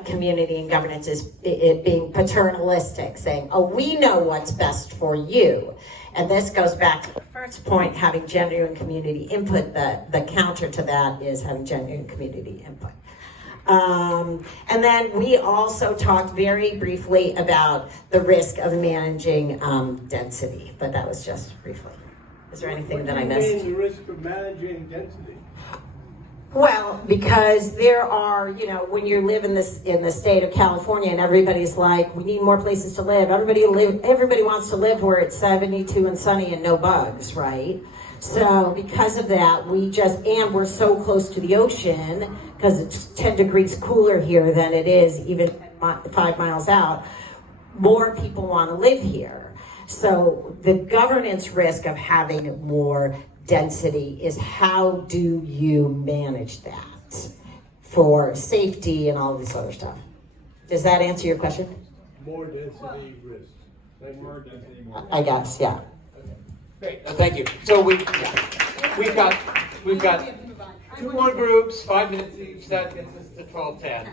community and governance is it being paternalistic, saying, oh, we know what's best for you. And this goes back to the first point, having genuine community input. The counter to that is having genuine community input. And then we also talked very briefly about the risk of managing density, but that was just briefly. Is there anything that I missed? What do you mean the risk of managing density? Well, because there are, when you live in the state of California and everybody's like, we need more places to live. Everybody wants to live where it's 72 and sunny and no bugs, right? So because of that, and we're so close to the ocean, because it's 10 degrees cooler here than it is even 5 miles out, more people want to live here. So the governance risk of having more density is how do you manage that for safety and all this other stuff? Does that answer your question? More density risks. I guess, yeah. Great, thank you. So we've got 2 more groups, 5 minutes each, that gets us to 12:10.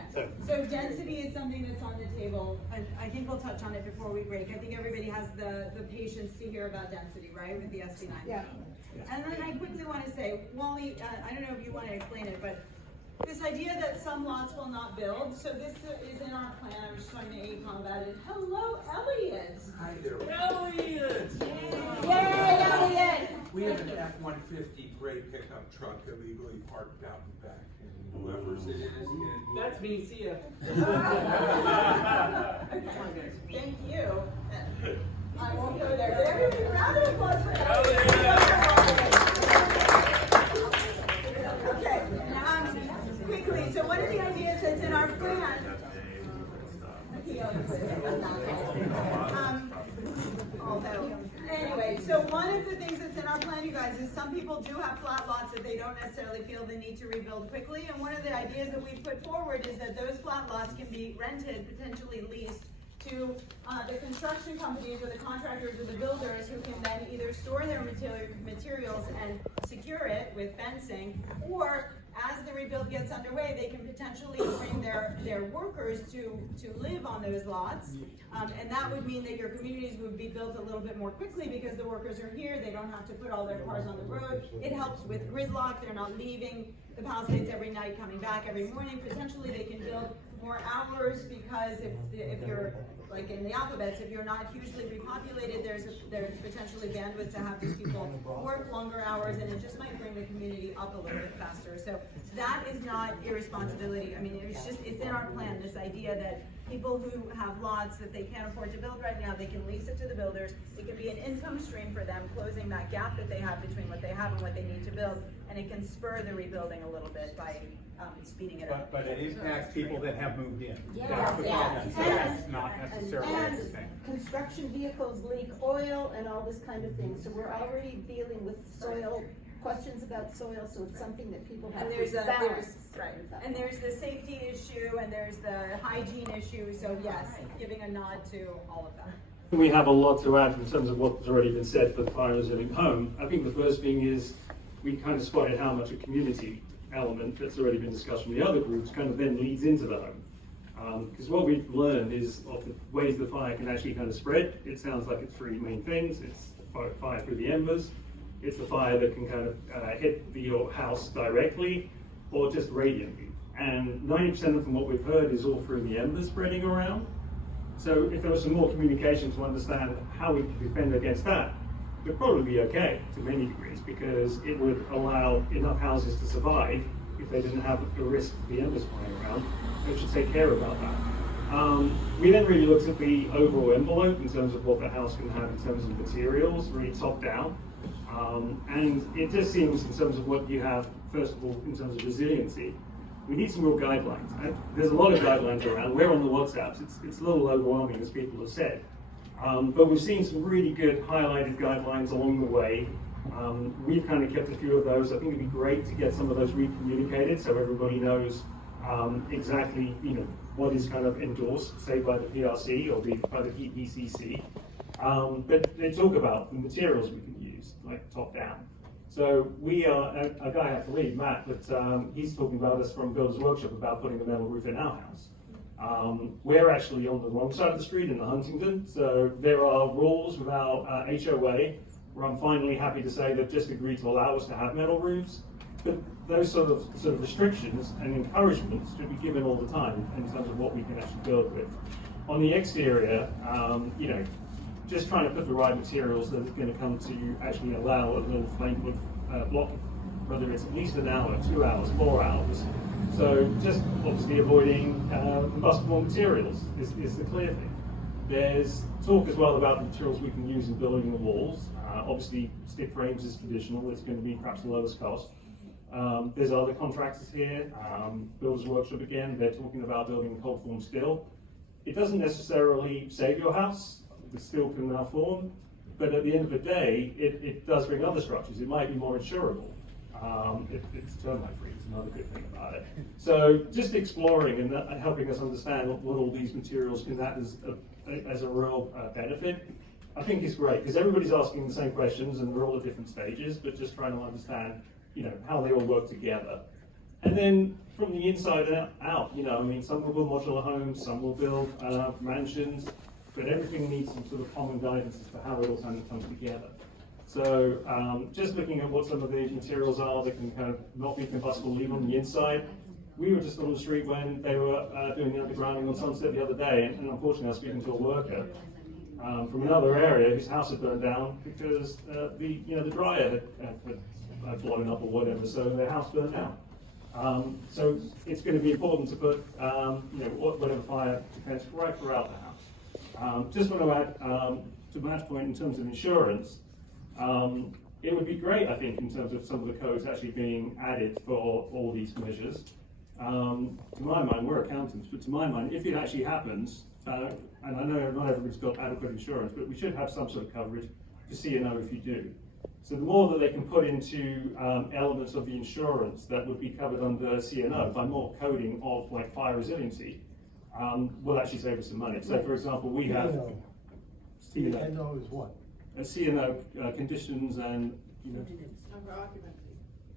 So density is something that's on the table, and I think we'll touch on it before we break. I think everybody has the patience to hear about density, right, with the SB9. Yeah. And then I quickly want to say, Wally, I don't know if you want to explain it, but this idea that some lots will not build, so this is in our plan. I was just talking to AECOM about it. Hello, Elliot. Hi there. Elliot! Yay, Elliot! We have an F-150 gray pickup truck illegally parked out in back, and whoever's it is. That's me, see ya. Thank you. I won't go there, but everybody, round of applause for Elliot. Okay, quickly, so one of the ideas that's in our plan. Anyway, so one of the things that's in our plan, you guys, is some people do have flat lots that they don't necessarily feel they need to rebuild quickly, and one of the ideas that we've put forward is that those flat lots can be rented, potentially leased, to the construction companies or the contractors or the builders, who can then either store their materials and secure it with fencing, or as the rebuild gets underway, they can potentially bring their workers to live on those lots. And that would mean that your communities would be built a little bit more quickly because the workers are here, they don't have to put all their cars on the road. It helps with gridlock, they're not leaving the Palisades every night, coming back every morning. Potentially they can build more hours, because if you're like in the alphabets, if you're not hugely repopulated, there's potentially bandwidth to have these people work longer hours, and it just might bring the community up a little bit faster. So that is not irresponsibility. I mean, it's in our plan, this idea that people who have lots that they can't afford to build right now, they can lease it to the builders. It can be an income stream for them, closing that gap that they have between what they have and what they need to build, and it can spur the rebuilding a little bit by speeding it up. But it impacts people that have moved in. Yes, That's the problem. yes. So that's not necessarily a And good thing. construction vehicles leak oil and all this kind of thing, so we're already dealing with soil, questions about soil, so it's something that people have And to there's balance. and there's the safety issue, and there's the hygiene issue, so yes, giving a nod to all of that. We have a lot to add in terms of what's already been said for the fire resilient home. I think the first thing is we kind of spotted how much a community element that's already been discussed from the other groups kind of then leads into the home. Because what we've learned is of the ways the fire can actually kind of spread. It sounds like it's 3 main things. It's fire through the embers, it's the fire that can kind of hit your house directly, or just radiantly. And 90% from what we've heard is all through the embers spreading around. So if there was some more communication to understand how we can defend against that, it'd probably be okay to many degrees, because it would allow enough houses to survive if they didn't have the risk of the embers flying around. We should take care about that. We then really looked at the overall envelope in terms of what the house can have in terms of materials, really top down. And it just seems in terms of what you have, first of all, in terms of resiliency, we need some real guidelines. There's a lot of guidelines around. We're on the WhatsApps. It's a little overwhelming, as people have said. But we've seen some really good highlighted guidelines along the way. We've kind of kept a few of those. I think it'd be great to get some of those recommunicated so everybody knows exactly, what is kind of endorsed, say by the PRC or by the EPCC. But they talk about the materials we can use, like top down. So we are, a guy had to leave, Matt, but he's talking about us from Builders Workshop about putting a metal roof in our house. We're actually on the wrong side of the street in the Huntington, so there are rules with our HOA where I'm finally happy to say they've just agreed to allow us to have metal roofs. But those sort of restrictions and encouragements should be given all the time in terms of what we can actually build with. On the exterior, just trying to put the right materials that are going to come to actually allow a little flame blocking, whether it's at least an hour, 2 hours, 4 hours. So just obviously avoiding combustible materials is the clear thing. There's talk as well about the materials we can use in building the walls. Obviously stick frames is traditional, it's going to be perhaps the lowest cost. There's other contractors here, Builders Workshop again, they're talking about building cold form steel. It doesn't necessarily save your house, the steel can malform, but at the end of the day, it does bring other structures. It might be more insurable. It's termite free, it's another good thing about it. So just exploring and helping us understand what all these materials can act as as a real benefit, I think it's great because everybody's asking the same questions and we're all at different stages, but just trying to understand, how they all work together. And then from the inside out, some will build modular homes, some will build mansions, but everything needs some sort of common guidance as to how it all kind of comes together. So just looking at what some of the materials are that can kind of not be combustible, leave on the inside. We were just on the street when they were doing the undergrounding on Sunset the other day, and unfortunately I was speaking to a worker from another area whose house had burned down because the dryer had blown up or whatever, so their house burned down. So it's going to be important to put whatever fire defense right throughout the house. Just want to add to Matt's point in terms of insurance. It would be great, I think, in terms of some of the codes actually being added for all these measures. To my mind, we're accountants, but to my mind, if it actually happens, and I know not everybody's got adequate insurance, but we should have some sort of coverage to C&O if you do. So the more that they can put into elements of the insurance that would be covered under C&O by more coding of like fire resiliency, will actually save us some money. So for example, we have C&O is what? C&O conditions and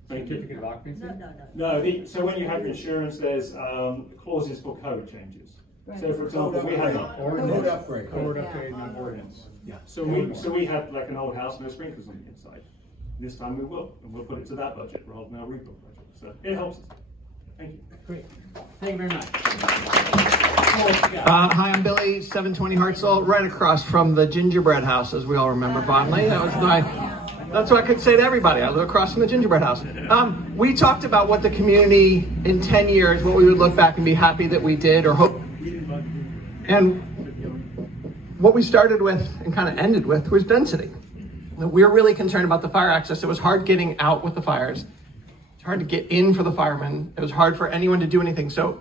Certificate of occupancy? No, so when you have your insurance, there's clauses for code changes. So for example, we had Code upgrade. Code upgrade and ordinance. Yeah. So we had like an old house, no sprinklers on the inside. This time we will, and we'll put it to that budget rather than our rebuild budget. So it helps us. Thank you. Great. Thank you very much. Hi, I'm Billy, 720 Hartsell, right across from the gingerbread house, as we all remember fondly. That's what I could say to everybody. I live across from the gingerbread house. We talked about what the community in 10 years, what we would look back and be happy that we did or hope. And what we started with and kind of ended with was density. We were really concerned about the fire access. It was hard getting out with the fires. It's hard to get in for the firemen. It was hard for anyone to do anything. So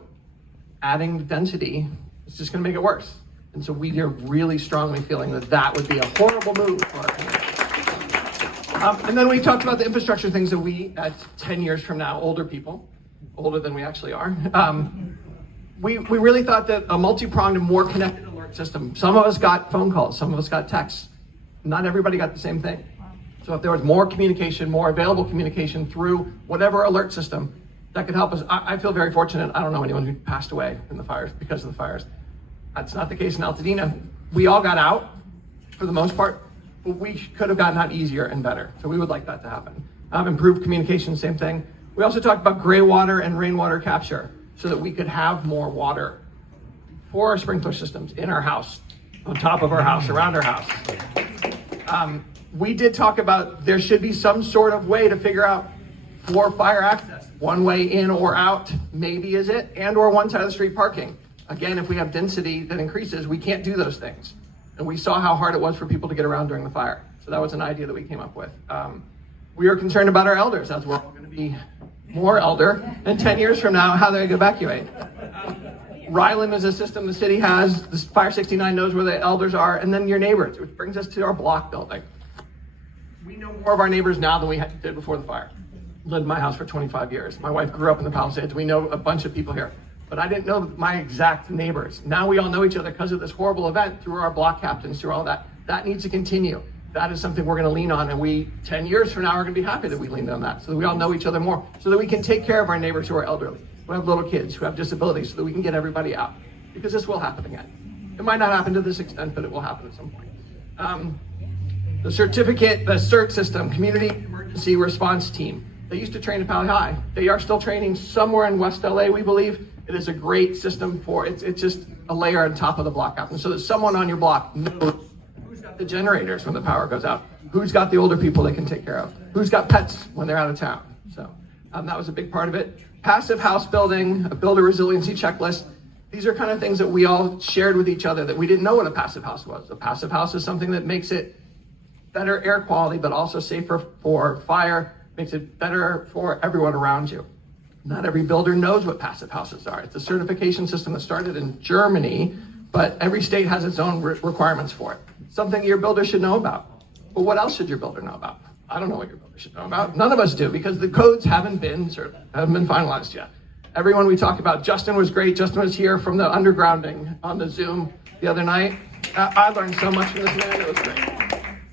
adding density is just going to make it worse. And so we are really strongly feeling that that would be a horrible move for our community. And then we talked about the infrastructure things that we, at 10 years from now, older people, older than we actually are, we really thought that a multi-pronged and more connected alert system, some of us got phone calls, some of us got texts, not everybody got the same thing. So if there was more communication, more available communication through whatever alert system, that could help us. I feel very fortunate. I don't know anyone who passed away in the fires because of the fires. That's not the case in Altadena. We all got out for the most part, but we could have gotten out easier and better. So we would like that to happen. Improved communication, same thing. We also talked about gray water and rainwater capture so that we could have more water for our sprinkler systems in our house, on top of our house, around our house. We did talk about there should be some sort of way to figure out for fire access. One way in or out, maybe is it, and or one side of the street parking. Again, if we have density that increases, we can't do those things. And we saw how hard it was for people to get around during the fire. So that was an idea that we came up with. We are concerned about our elders, as we're all going to be more elder, and 10 years from now, how they evacuate. Ryland is a system the city has. The Fire 69 knows where the elders are, and then your neighbors, which brings us to our block building. We know more of our neighbors now than we did before the fire. Lived in my house for 25 years. My wife grew up in the Palisades. We know a bunch of people here, but I didn't know my exact neighbors. Now we all know each other because of this horrible event, through our block captains, through all that. That needs to continue. That is something we're going to lean on, and we, 10 years from now, are going to be happy that we leaned on that, so that we all know each other more, so that we can take care of our neighbors who are elderly, who have little kids, who have disabilities, so that we can get everybody out, because this will happen again. It might not happen to this extent, but it will happen at some point. The CERT system, Community Emergency Response Team. They used to train at Pali High. They are still training somewhere in West LA, we believe. It is a great system for, it's just a layer on top of the block captain, so that someone on your block knows who's got the generators when the power goes out, who's got the older people they can take care of, who's got pets when they're out of town. So that was a big part of it. Passive house building, a builder resiliency checklist. These are kind of things that we all shared with each other that we didn't know what a passive house was. A passive house is something that makes it better air quality, but also safer for fire, makes it better for everyone around you. Not every builder knows what passive houses are. It's a certification system that started in Germany, but every state has its own requirements for it. Something your builder should know about. But what else should your builder know about? I don't know what your builder should know about. None of us do, because the codes haven't been finalized yet. Everyone we talk about, Justin was great. Justin was here from the undergrounding on the Zoom the other night. I learned so much from this man, it was great.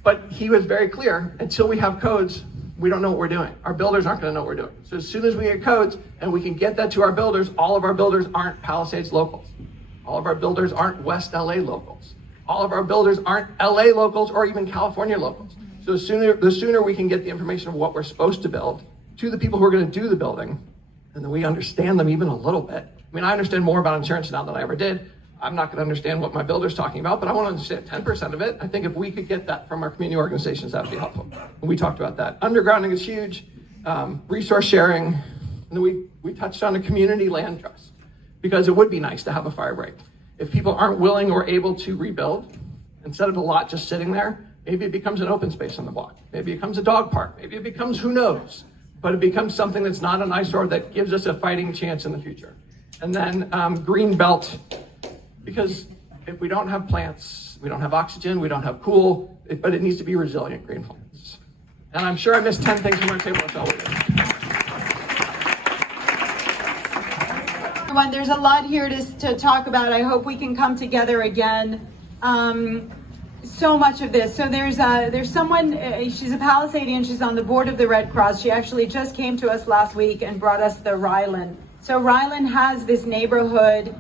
But he was very clear, until we have codes, we don't know what we're doing. Our builders aren't gonna know what we're doing. So as soon as we get codes and we can get that to our builders, all of our builders aren't Palisades locals. All of our builders aren't West LA locals. All of our builders aren't LA locals or even California locals. So the sooner we can get the information of what we're supposed to build to the people who are gonna do the building, and then we understand them even a little bit. I mean, I understand more about insurance now than I ever did. I'm not gonna understand what my builder's talking about, but I wanna understand 10% of it. I think if we could get that from our community organizations, that would be helpful. And we talked about that. Undergrounding is huge, resource sharing, and then we touched on a community land trust, because it would be nice to have a fire break. If people aren't willing or able to rebuild, instead of a lot just sitting there, maybe it becomes an open space on the block. Maybe it becomes a dog park. Maybe it becomes, who knows? But it becomes something that's not an eyesore that gives us a fighting chance in the future. And then green belt, because if we don't have plants, we don't have oxygen, we don't have cool, but it needs to be resilient green plants. And I'm sure I missed 10 things from our table. That's all we did. Everyone, there's a lot here to talk about. I hope we can come together again. So much of this. So there's someone, she's a Palisadian, she's on the board of the Red Cross. She actually just came to us last week and brought us the Ryland. So Ryland has this neighborhood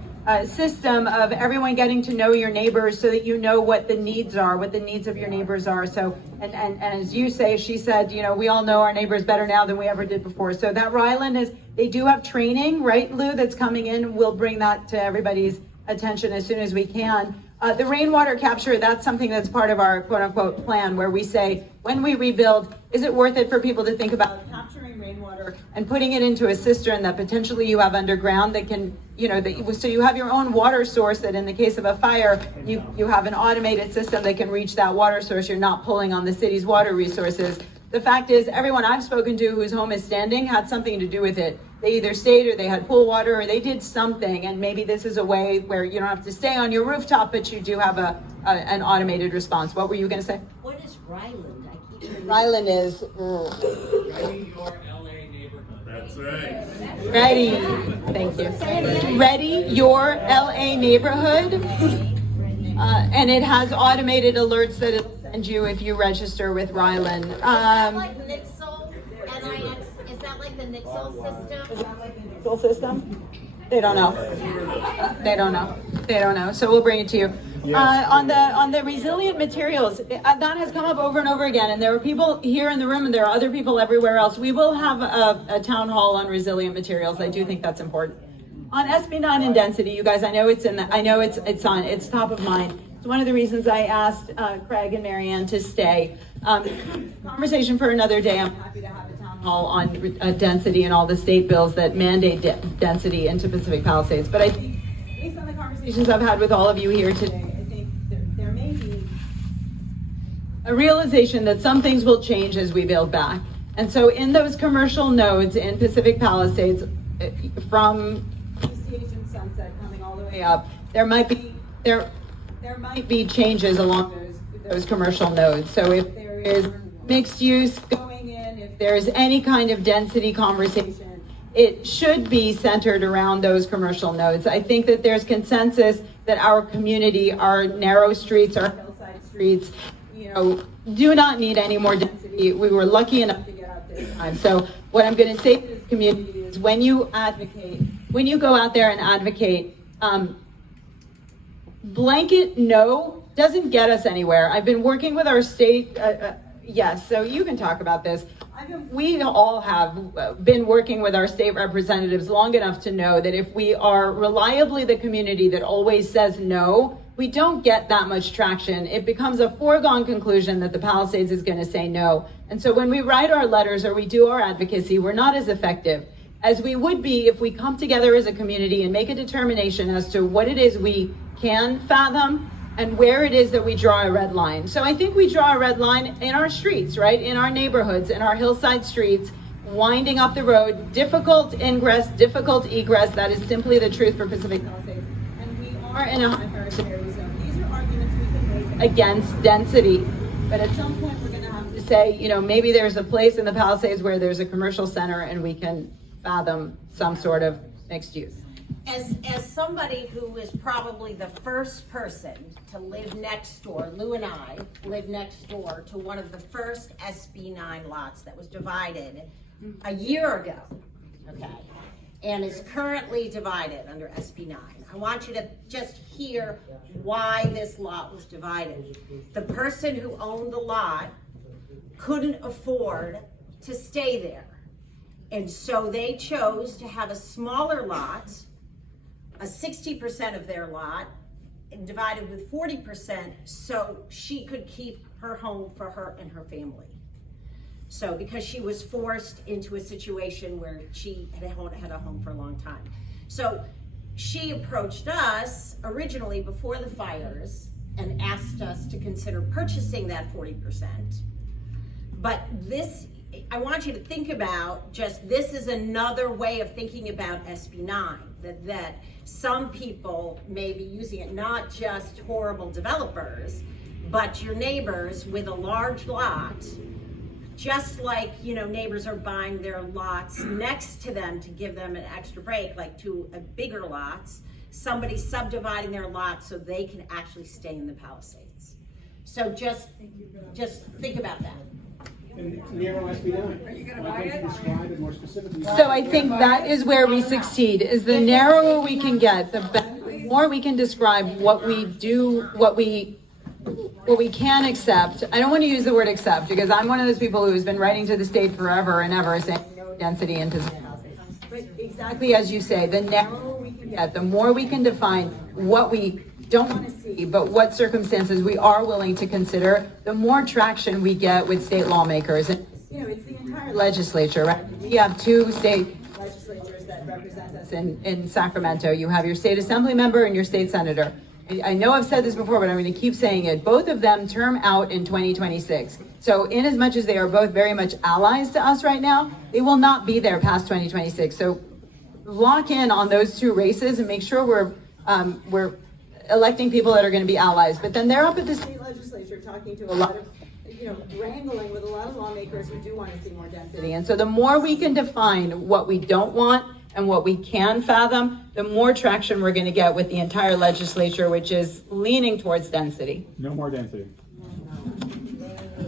system of everyone getting to know your neighbors so that you know what the needs are, what the needs of your neighbors are. So, and as you say, she said, you know, we all know our neighbors better now than we ever did before. So that Ryland is, they do have training, right, Lou, that's coming in. We'll bring that to everybody's attention as soon as we can. The rainwater capture, that's something that's part of our quote unquote plan, where we say, when we rebuild, is it worth it for people to think about capturing rainwater and putting it into a cistern that potentially you have underground that can, you know, so you have your own water source that in the case of a fire, you have an automated system that can reach that water source. You're not pulling on the city's water resources. The fact is, everyone I've spoken to whose home is standing had something to do with it. They either stayed or they had pool water or they did something, and maybe this is a way where you don't have to stay on your rooftop, but you do have an automated response. What were you going to say? What is Ryland? I keep hearing Ryland is... Ready your LA neighborhood. That's right. Ready. Thank you. Ready your LA neighborhood. And it has automated alerts that it'll send you if you register with Ryland. Is that like Nixel? NIX? Is that like the Nixel system? Is that like the Nixel system? They don't know. They don't know. They don't know. So we'll bring it to you. On the resilient materials, that has come up over and over again, and there are people here in the room and there are other people everywhere else. We will have a town hall on resilient materials. I do think that's important. On SB9 and density, you guys, I know it's it's top of mind. It's one of the reasons I asked Craig and Marianne to stay. Conversation for another day. I'm happy to have a town hall on density and all the state bills that mandate density into Pacific Palisades. But I think, based on the conversations I've had with all of you here today, I think there may be a realization that some things will change as we build back. And so in those commercial nodes in Pacific Palisades, from PCH and Sunset coming all the way up, there might be changes along those commercial nodes. So if there is mixed use going in, if there's any kind of density conversation, it should be centered around those commercial nodes. I think that there's consensus that our community, our narrow streets, our hillside streets, do not need any more density. We were lucky enough to get out this time. So what I'm going to say to this community is, when you go out there and advocate, blanket no doesn't get us anywhere. I've been working with our state, yes, so you can talk about this. We all have been working with our state representatives long enough to know that if we are reliably the community that always says no, we don't get that much traction. It becomes a foregone conclusion that the Palisades is going to say no. And so when we write our letters or we do our advocacy, we're not as effective as we would be if we come together as a community and make a determination as to what it is we can fathom and where it is that we draw a red line. So I think we draw a red line in our streets, right? In our neighborhoods, in our hillside streets, winding up the road, difficult ingress, difficult egress. That is simply the truth for Pacific Palisades. And we are in a high fire severity zone. These are arguments we can make against density. But at some point we're going to have to say, maybe there's a place in the Palisades where there's a commercial center and we can fathom some sort of mixed use. as somebody who is probably the first person to live next door, Lou and I live next door to one of the first SB9 lots that was divided a year ago, okay, and is currently divided under SB9. I want you to just hear why this lot was divided. The person who owned the lot couldn't afford to stay there. And so they chose to have a smaller lot, a 60% of their lot, and divided with 40% so she could keep her home for her and her family. So because she was forced into a situation where she had a home for a long time. So she approached us originally before the fires and asked us to consider purchasing that 40%. But this, I want you to think about just, this is another way of thinking about SB9, that some people may be using it, not just horrible developers, but your neighbors with a large lot, just like, you know, neighbors are buying their lots next to them to give them an extra break, like to a bigger lots, somebody's subdividing their lot so they can actually stay in the Palisades. So just think about that. Narrow SB9. Are you going to buy it? Describe it more specifically. So I think that is where we succeed, is the narrower we can get, the more we can describe what we do, what we can accept. I don't want to use the word accept, because I'm one of those people who has been writing to the state forever and ever saying no density into the houses. But exactly as you say, the narrower we can get, the more we can define what we don't want to see, but what circumstances we are willing to consider, the more traction we get with state lawmakers. And, you know, it's the entire legislature, right? We have two state legislatures that represent us in Sacramento. You have your state assembly member and your state senator. I know I've said this before, but I'm going to keep saying it. Both of them term out in 2026. So in as much as they are both very much allies to us right now, they will not be there past 2026. So lock in on those two races and make sure we're electing people that are going to be allies. But then they're up at the state legislature talking to a lot of, you know, wrangling with a lot of lawmakers who do want to see more density. And so the more we can define what we don't want and what we can fathom, the more traction we're going to get with the entire legislature, which is leaning towards density. No more density.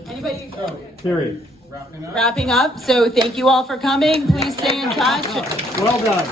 Anybody? Period. Wrapping up. So thank you all for coming. Please stay in touch. Well done.